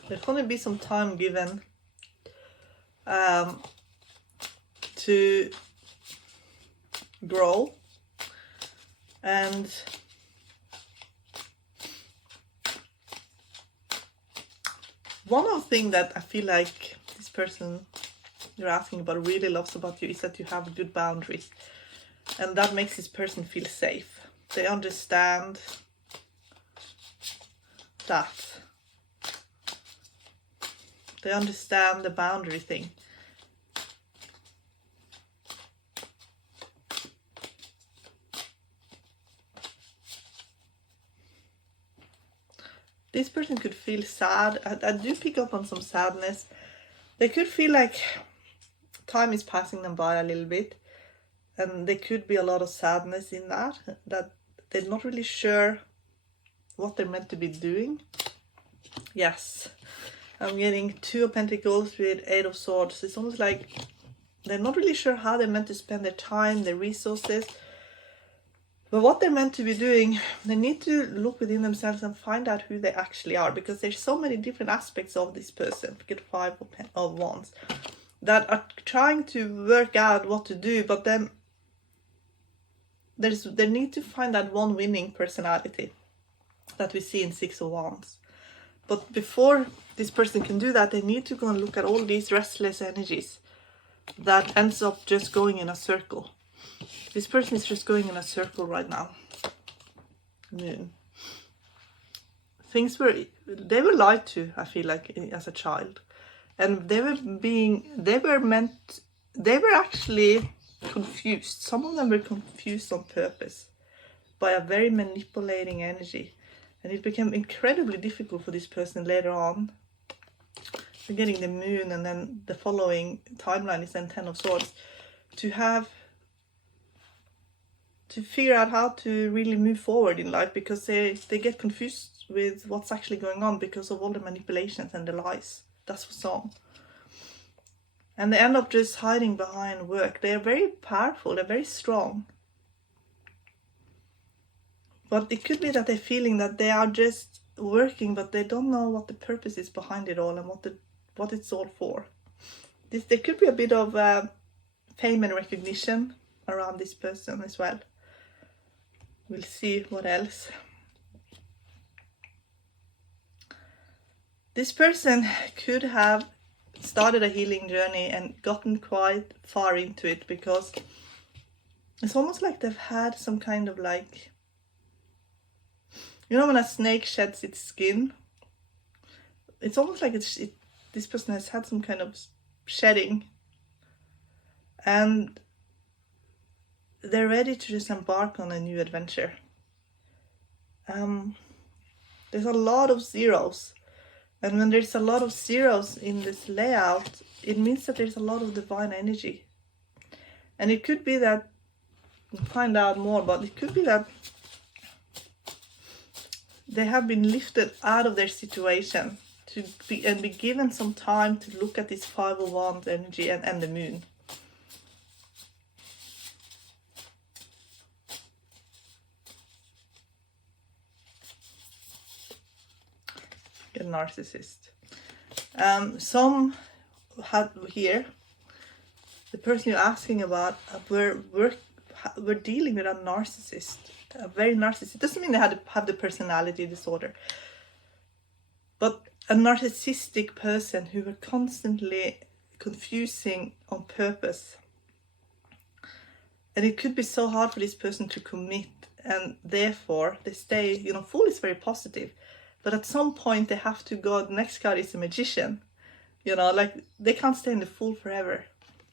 There's going to be some time given to grow, and one of the things that I feel like this person you're asking about really loves about you is that you have good boundaries, and that makes this person feel safe. They understand that. They understand the boundary thing. This person could feel sad. I do pick up on some sadness. They could feel like time is passing them by a little bit. and there could be a lot of sadness in that they're not really sure what they're meant to be doing. Yes, I'm getting 2 of Pentacles with 8 of Swords. It's almost like they're not really sure how they're meant to spend their time, their resources. But what they're meant to be doing, they need to look within themselves and find out who they actually are, because there's so many different aspects of this person. We get 5 of Wands that are trying to work out what to do, but then they need to find that one winning personality that we see in 6 of Wands. But before this person can do that, they need to go and look at all these restless energies that ends up just going in a circle. This person is just going in a circle right now. Moon. They were lied to, I feel like, as a child. And they were actually confused. Some of them were confused on purpose by a very manipulating energy. And it became incredibly difficult for this person later on. We're getting the Moon, and then the following timeline is then 10 of Swords. To figure out how to really move forward in life, because they get confused with what's actually going on because of all the manipulations and the lies. That's what's on. And they end up just hiding behind work. They are very powerful, they're very strong. But it could be that they're feeling that they are just working, but they don't know what the purpose is behind it all and what it's all for. There could be a bit of fame and recognition around this person as well. We'll see what else. This person could have started a healing journey and gotten quite far into it, because it's almost like they've had some kind of like, you know, when a snake sheds its skin, it's almost like this person has had some kind of shedding, and they're ready to just embark on a new adventure. There's a lot of zeros, and when there's a lot of zeros in this layout, it means that there's a lot of divine energy. And it could be that, we'll find out more, but it could be that they have been lifted out of their situation to be given some time to look at this 5 of Wands energy and the Moon. A narcissist. Some had here, the person you're asking about, we're dealing with a narcissist, a very narcissist. It doesn't mean they have the personality disorder, but a narcissistic person who were constantly confusing on purpose. And it could be so hard for this person to commit, and therefore they stay, you know, Fool is very positive, but at some point they have to go. The next card is a Magician, you know, like they can't stay in the Fool forever.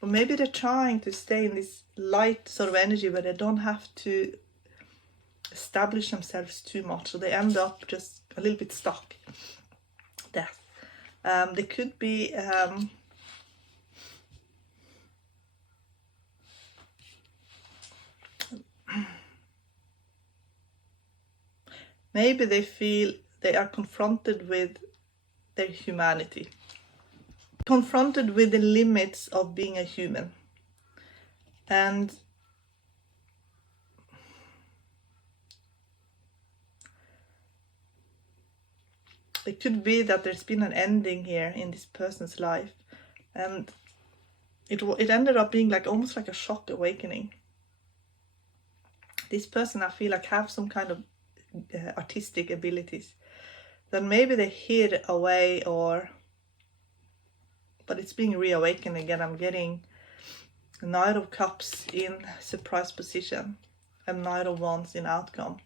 Or maybe they're trying to stay in this light sort of energy where they don't have to establish themselves too much, so they end up just a little bit stuck. Death. There could be maybe they feel they are confronted with their humanity, confronted with the limits of being a human. And it could be that there's been an ending here in this person's life, and it ended up being like almost like a shock awakening. This person, I feel like, have some kind of artistic abilities that maybe they hid away, but it's being reawakened again. I'm getting a Knight of Cups in surprise position and Knight of Wands in outcome.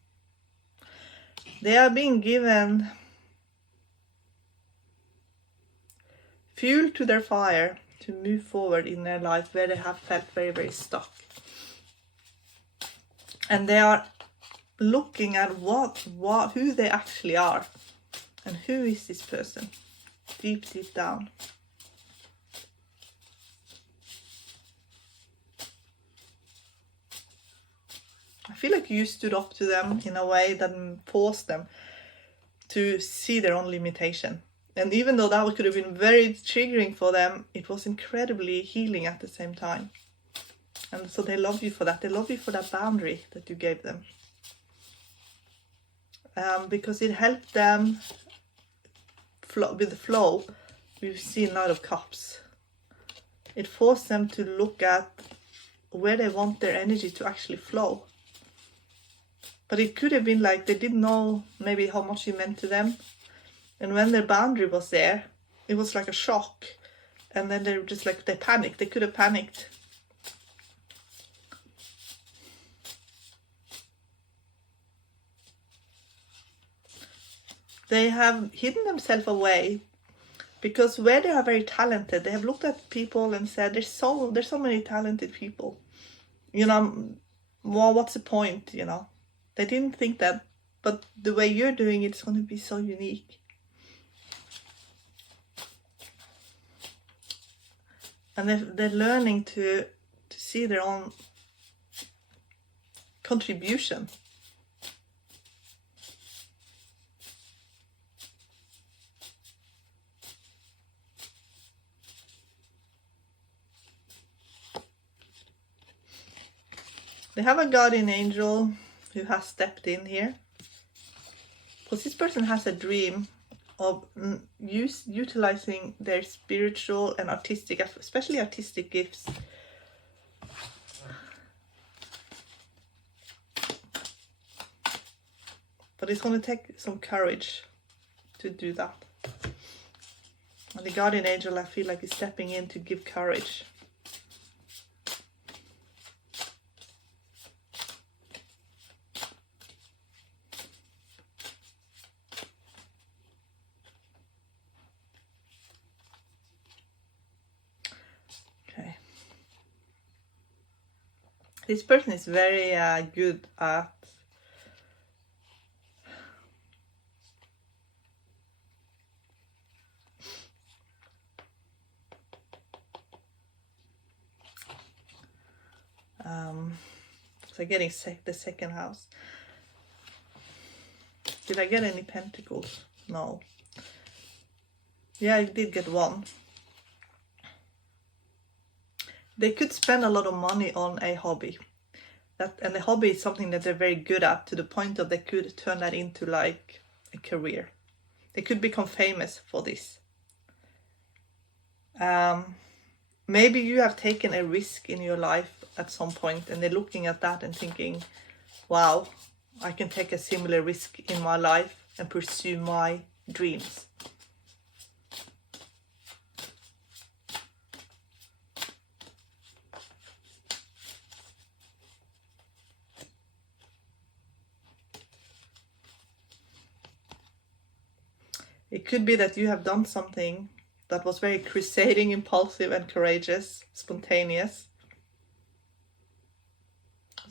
They are being given fuel to their fire to move forward in their life where they have felt very, very stuck. And they are looking at who they actually are, and who is this person deep down. I feel like you stood up to them in a way that forced them to see their own limitation. And even though that could have been very triggering for them, it was incredibly healing at the same time. And so they love you for that. They love you for that boundary that you gave them. Because it helped them with the flow. We've seen Knight of Cups. It forced them to look at where they want their energy to actually flow. But it could have been like they didn't know maybe how much you meant to them. And when their boundary was there, it was like a shock. And then they were just like, they panicked. They could have panicked. They have hidden themselves away because where they are very talented, they have looked at people and said, there's so many talented people. You know, well, what's the point, you know? They didn't think that, but the way you're doing it's going to be so unique. And they're learning to see their own contribution. They have a guardian angel who has stepped in here. Because this person has a dream of utilizing their spiritual and artistic, especially artistic gifts. But it's going to take some courage to do that. And the guardian angel, I feel like, is stepping in to give courage. Okay. This person is very good at so getting the second house. Did I get any pentacles? No. Yeah, I did get one. They could spend a lot of money on a hobby. And the hobby is something that they're very good at, to the point that they could turn that into like a career. They could become famous for this. Maybe you have taken a risk in your life at some point, and they're looking at that and thinking, wow, I can take a similar risk in my life and pursue my dreams. It could be that you have done something that was very crusading, impulsive and courageous, spontaneous.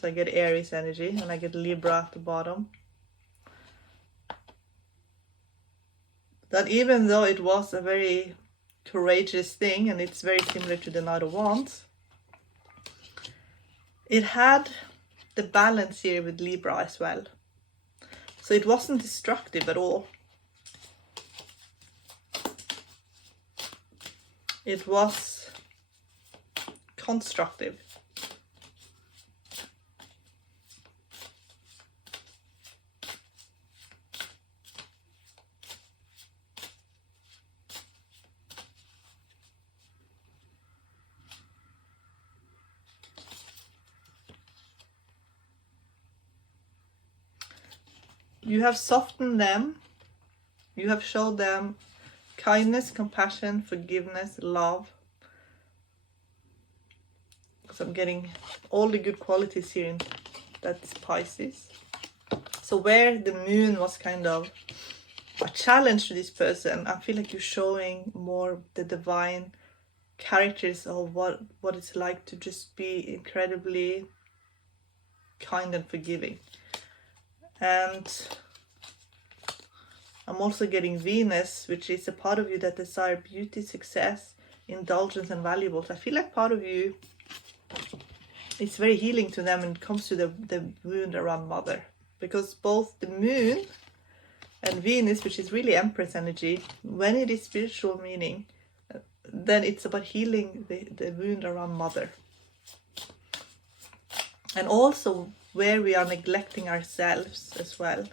So I get Aries energy and I get Libra at the bottom. That even though it was a very courageous thing, and it's very similar to the Knight of Wands, it had the balance here with Libra as well. So it wasn't destructive at all. It was constructive. You have softened them. You have showed them kindness, compassion, forgiveness, love. So I'm getting all the good qualities here in that's Pisces. So where the moon was kind of a challenge to this person, I feel like you're showing more the divine characters of what it's like to just be incredibly kind and forgiving. And I'm also getting Venus, which is a part of you that desire beauty, success, indulgence and valuables. I feel like part of you it's very healing to them when it comes to the wound around mother, because both the moon and Venus, which is really Empress energy, when it is spiritual meaning, then it's about healing the wound around mother, and also where we are neglecting ourselves as well.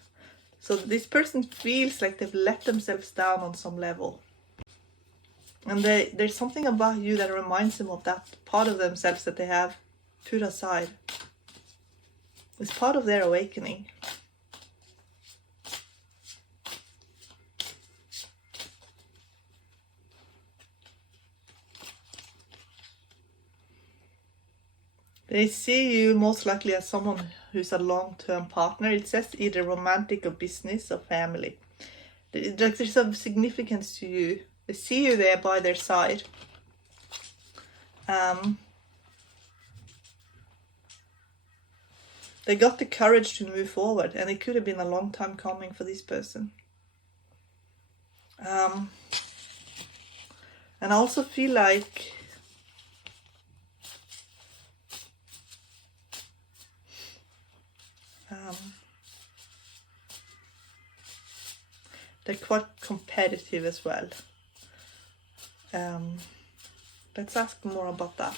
So this person feels like they've let themselves down on some level, and there's something about you that reminds them of that part of themselves that they have put aside. It's part of their awakening. They see you most likely as someone who's a long-term partner. It says either romantic or business or family. There's some significance to you. They see you there by their side. They got the courage to move forward, and it could have been a long time coming for this person. And I also feel like they're quite competitive as well. Let's ask more about that.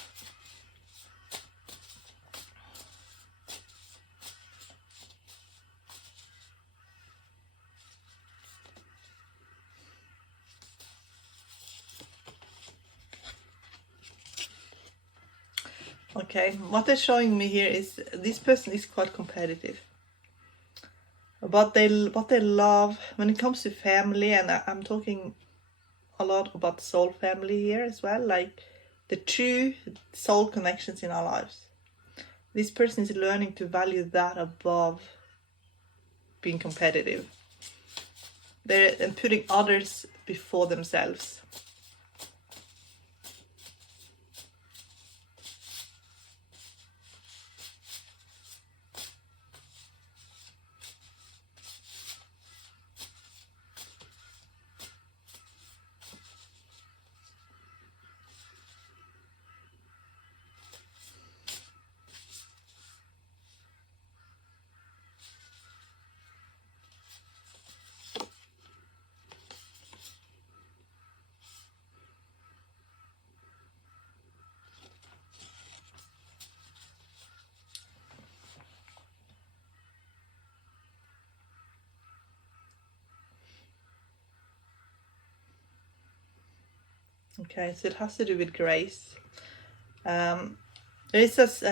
Okay, what they're showing me here is this person is quite competitive. But what they love when it comes to family, and I'm talking a lot about soul family here as well, like the true soul connections in our lives. This person is learning to value that above being competitive. They're putting others before themselves. Okay, so it has to do with grace. There is this,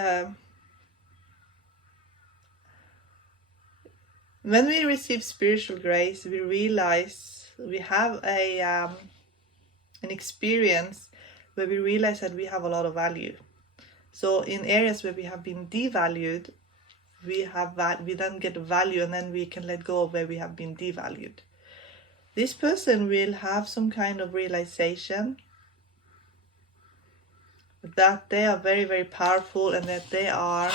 when we receive spiritual grace, we realize we have an experience where we realize that we have a lot of value. So in areas where we have been devalued, we then get value, and then we can let go of where we have been devalued. This person will have some kind of realization that they are very, very powerful, and that they are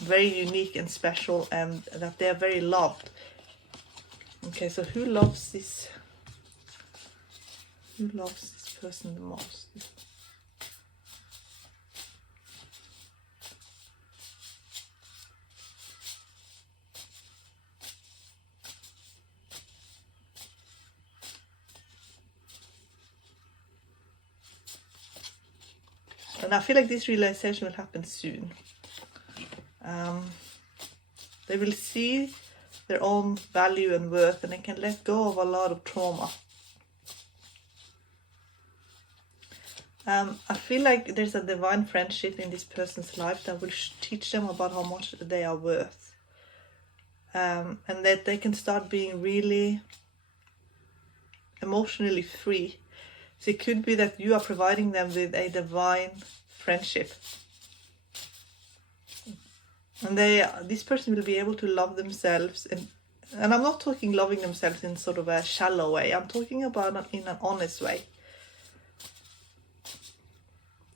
very unique and special, and that they are very loved. Okay, so who loves this? Who loves this person the most? And I feel like this realization will happen soon. They will see their own value and worth, and they can let go of a lot of trauma. I feel like there's a divine friendship in this person's life that will teach them about how much they are worth. And that they can start being really emotionally free. So it could be that you are providing them with a divine friendship. And this person will be able to love themselves, and I'm not talking loving themselves in sort of a shallow way. I'm talking about in an honest way.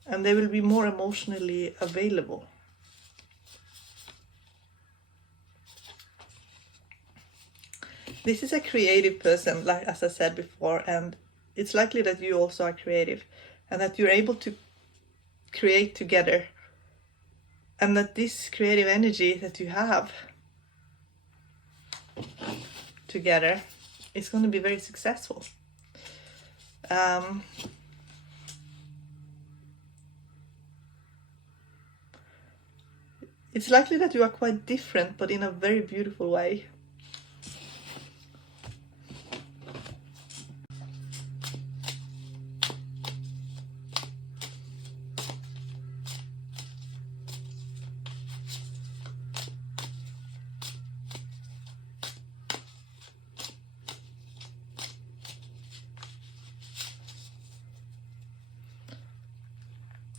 And they will be more emotionally available. This is a creative person, like as I said before, and it's likely that you also are creative, and that you're able to create together, and that this creative energy that you have together is going to be very successful. It's likely that you are quite different, but in a very beautiful way.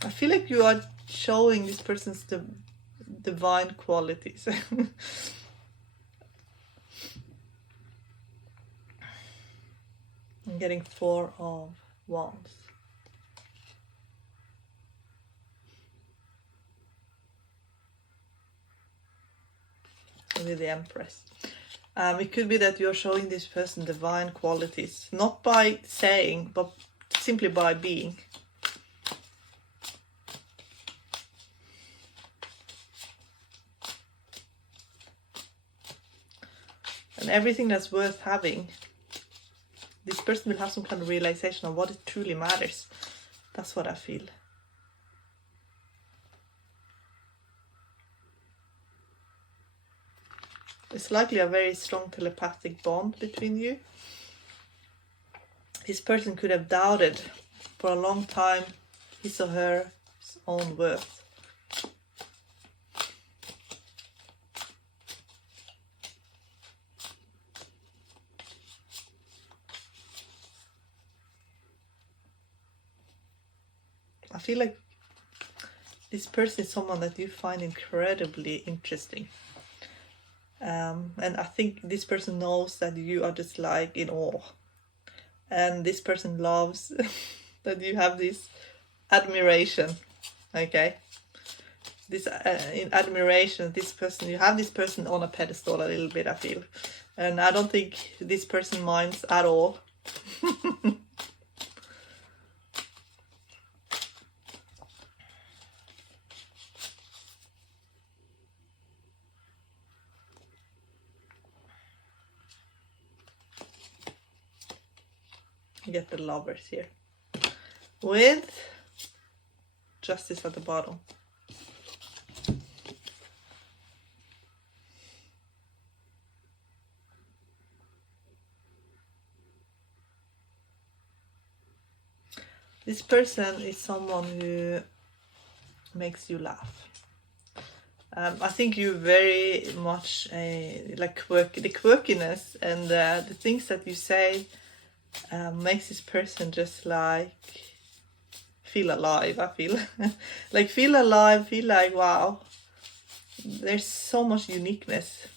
I feel like you are showing this person's divine qualities. I'm getting 4 of Wands. With the Empress. It could be that you're showing this person divine qualities, not by saying, but simply by being. And everything that's worth having, this person will have some kind of realization of what it truly matters. That's what I feel. It's likely a very strong telepathic bond between you. This person could have doubted for a long time his or her own worth. I feel like this person is someone that you find incredibly interesting. And I think this person knows that you are just like in awe. And this person loves that you have this admiration. Okay? This in admiration, this person, you have this person on a pedestal a little bit, I feel. And I don't think this person minds at all. You get the Lovers here. With Justice at the bottom. This person is someone who makes you laugh. I think you very much like the quirkiness and the things that you say makes this person just like feel alive. I feel like feel alive, feel like wow, there's so much uniqueness.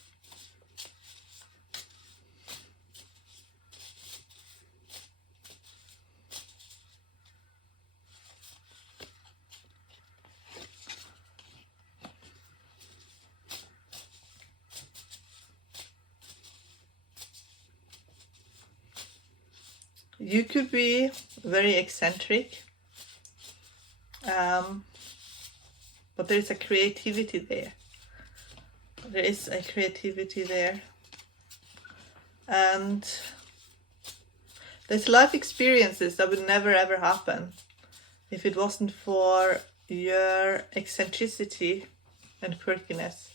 You could be very eccentric, but there is a creativity there. There is a creativity there. And there's life experiences that would never ever happen if it wasn't for your eccentricity and quirkiness.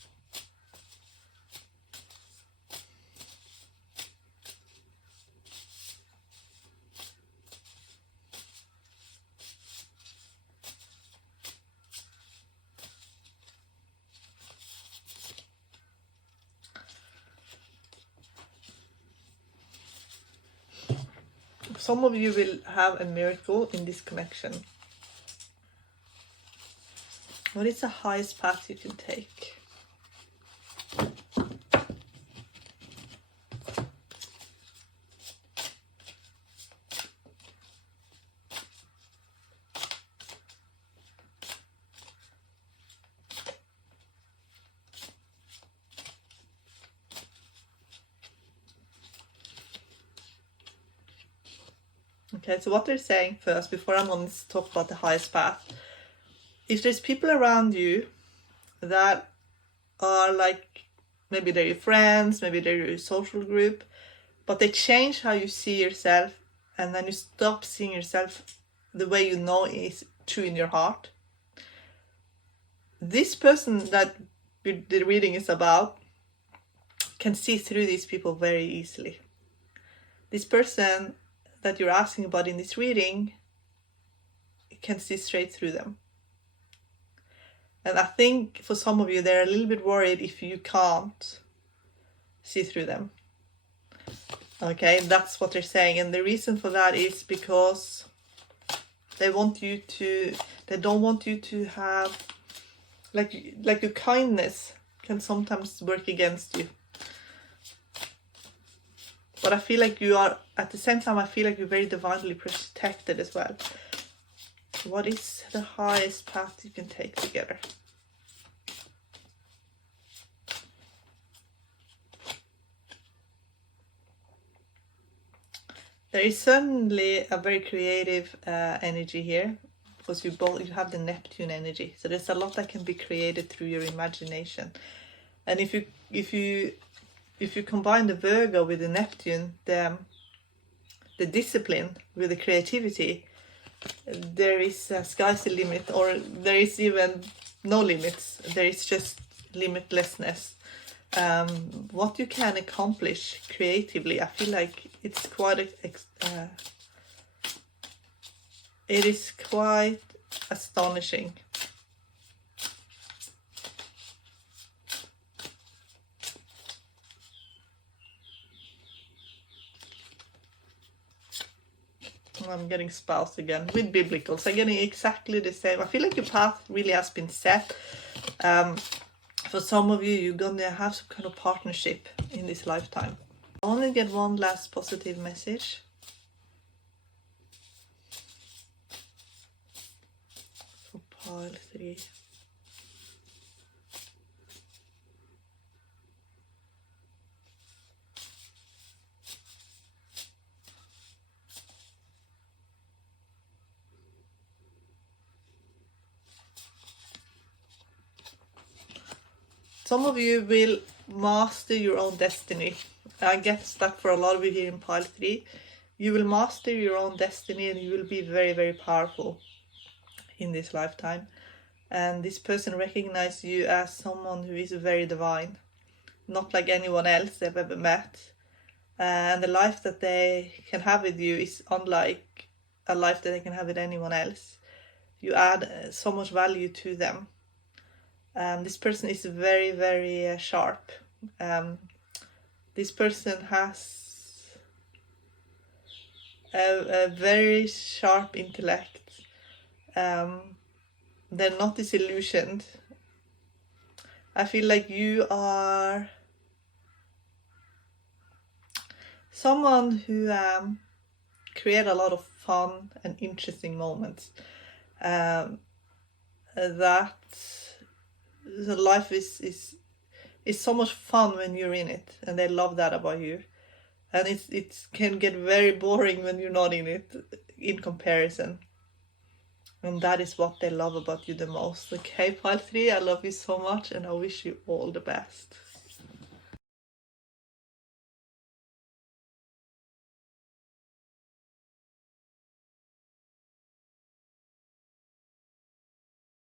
Some of you will have a miracle in this connection. What is the highest path you can take? Okay, so what they're saying first, before I'm going to talk about the highest path, if there's people around you that are like, maybe they're your friends, maybe they're your social group, but they change how you see yourself, and then you stop seeing yourself the way you know is true in your heart. This person that the reading is about can see through these people very easily. This person that you're asking about in this reading can see straight through them. And I think for some of you, they're a little bit worried if you can't see through them. Okay, that's what they're saying. And the reason for that is because they don't want you to have, like your kindness can sometimes work against you. But I feel like you are, at the same time, I feel like you're very divinely protected as well. What is the highest path you can take together? There is certainly a very creative energy here, because you have the Neptune energy. So there's a lot that can be created through your imagination. And if you combine the Virgo with the Neptune, the discipline with the creativity, there is sky's the limit, or there is even no limits. There is just limitlessness. What you can accomplish creatively, I feel like it's quite it is quite astonishing. I'm getting spouse again with biblicals. I'm getting exactly the same. I feel like your path really has been set. For some of you, you're gonna have some kind of partnership in this lifetime. I want to get one last positive message. For pile 3. Some of you will master your own destiny. I guess that for a lot of you here in pile 3, you will master your own destiny, and you will be very, very powerful in this lifetime. And this person recognizes you as someone who is very divine, not like anyone else they've ever met. And the life that they can have with you is unlike a life that they can have with anyone else. You add so much value to them. This person is very, very sharp. This person has a very sharp intellect. They're not disillusioned. I feel like you are someone who create a lot of fun and interesting moments. That the life is so much fun when you're in it, and they love that about you. And it can get very boring when you're not in it, in comparison. And that is what they love about you the most. Okay, pile 3, I love you so much, and I wish you all the best.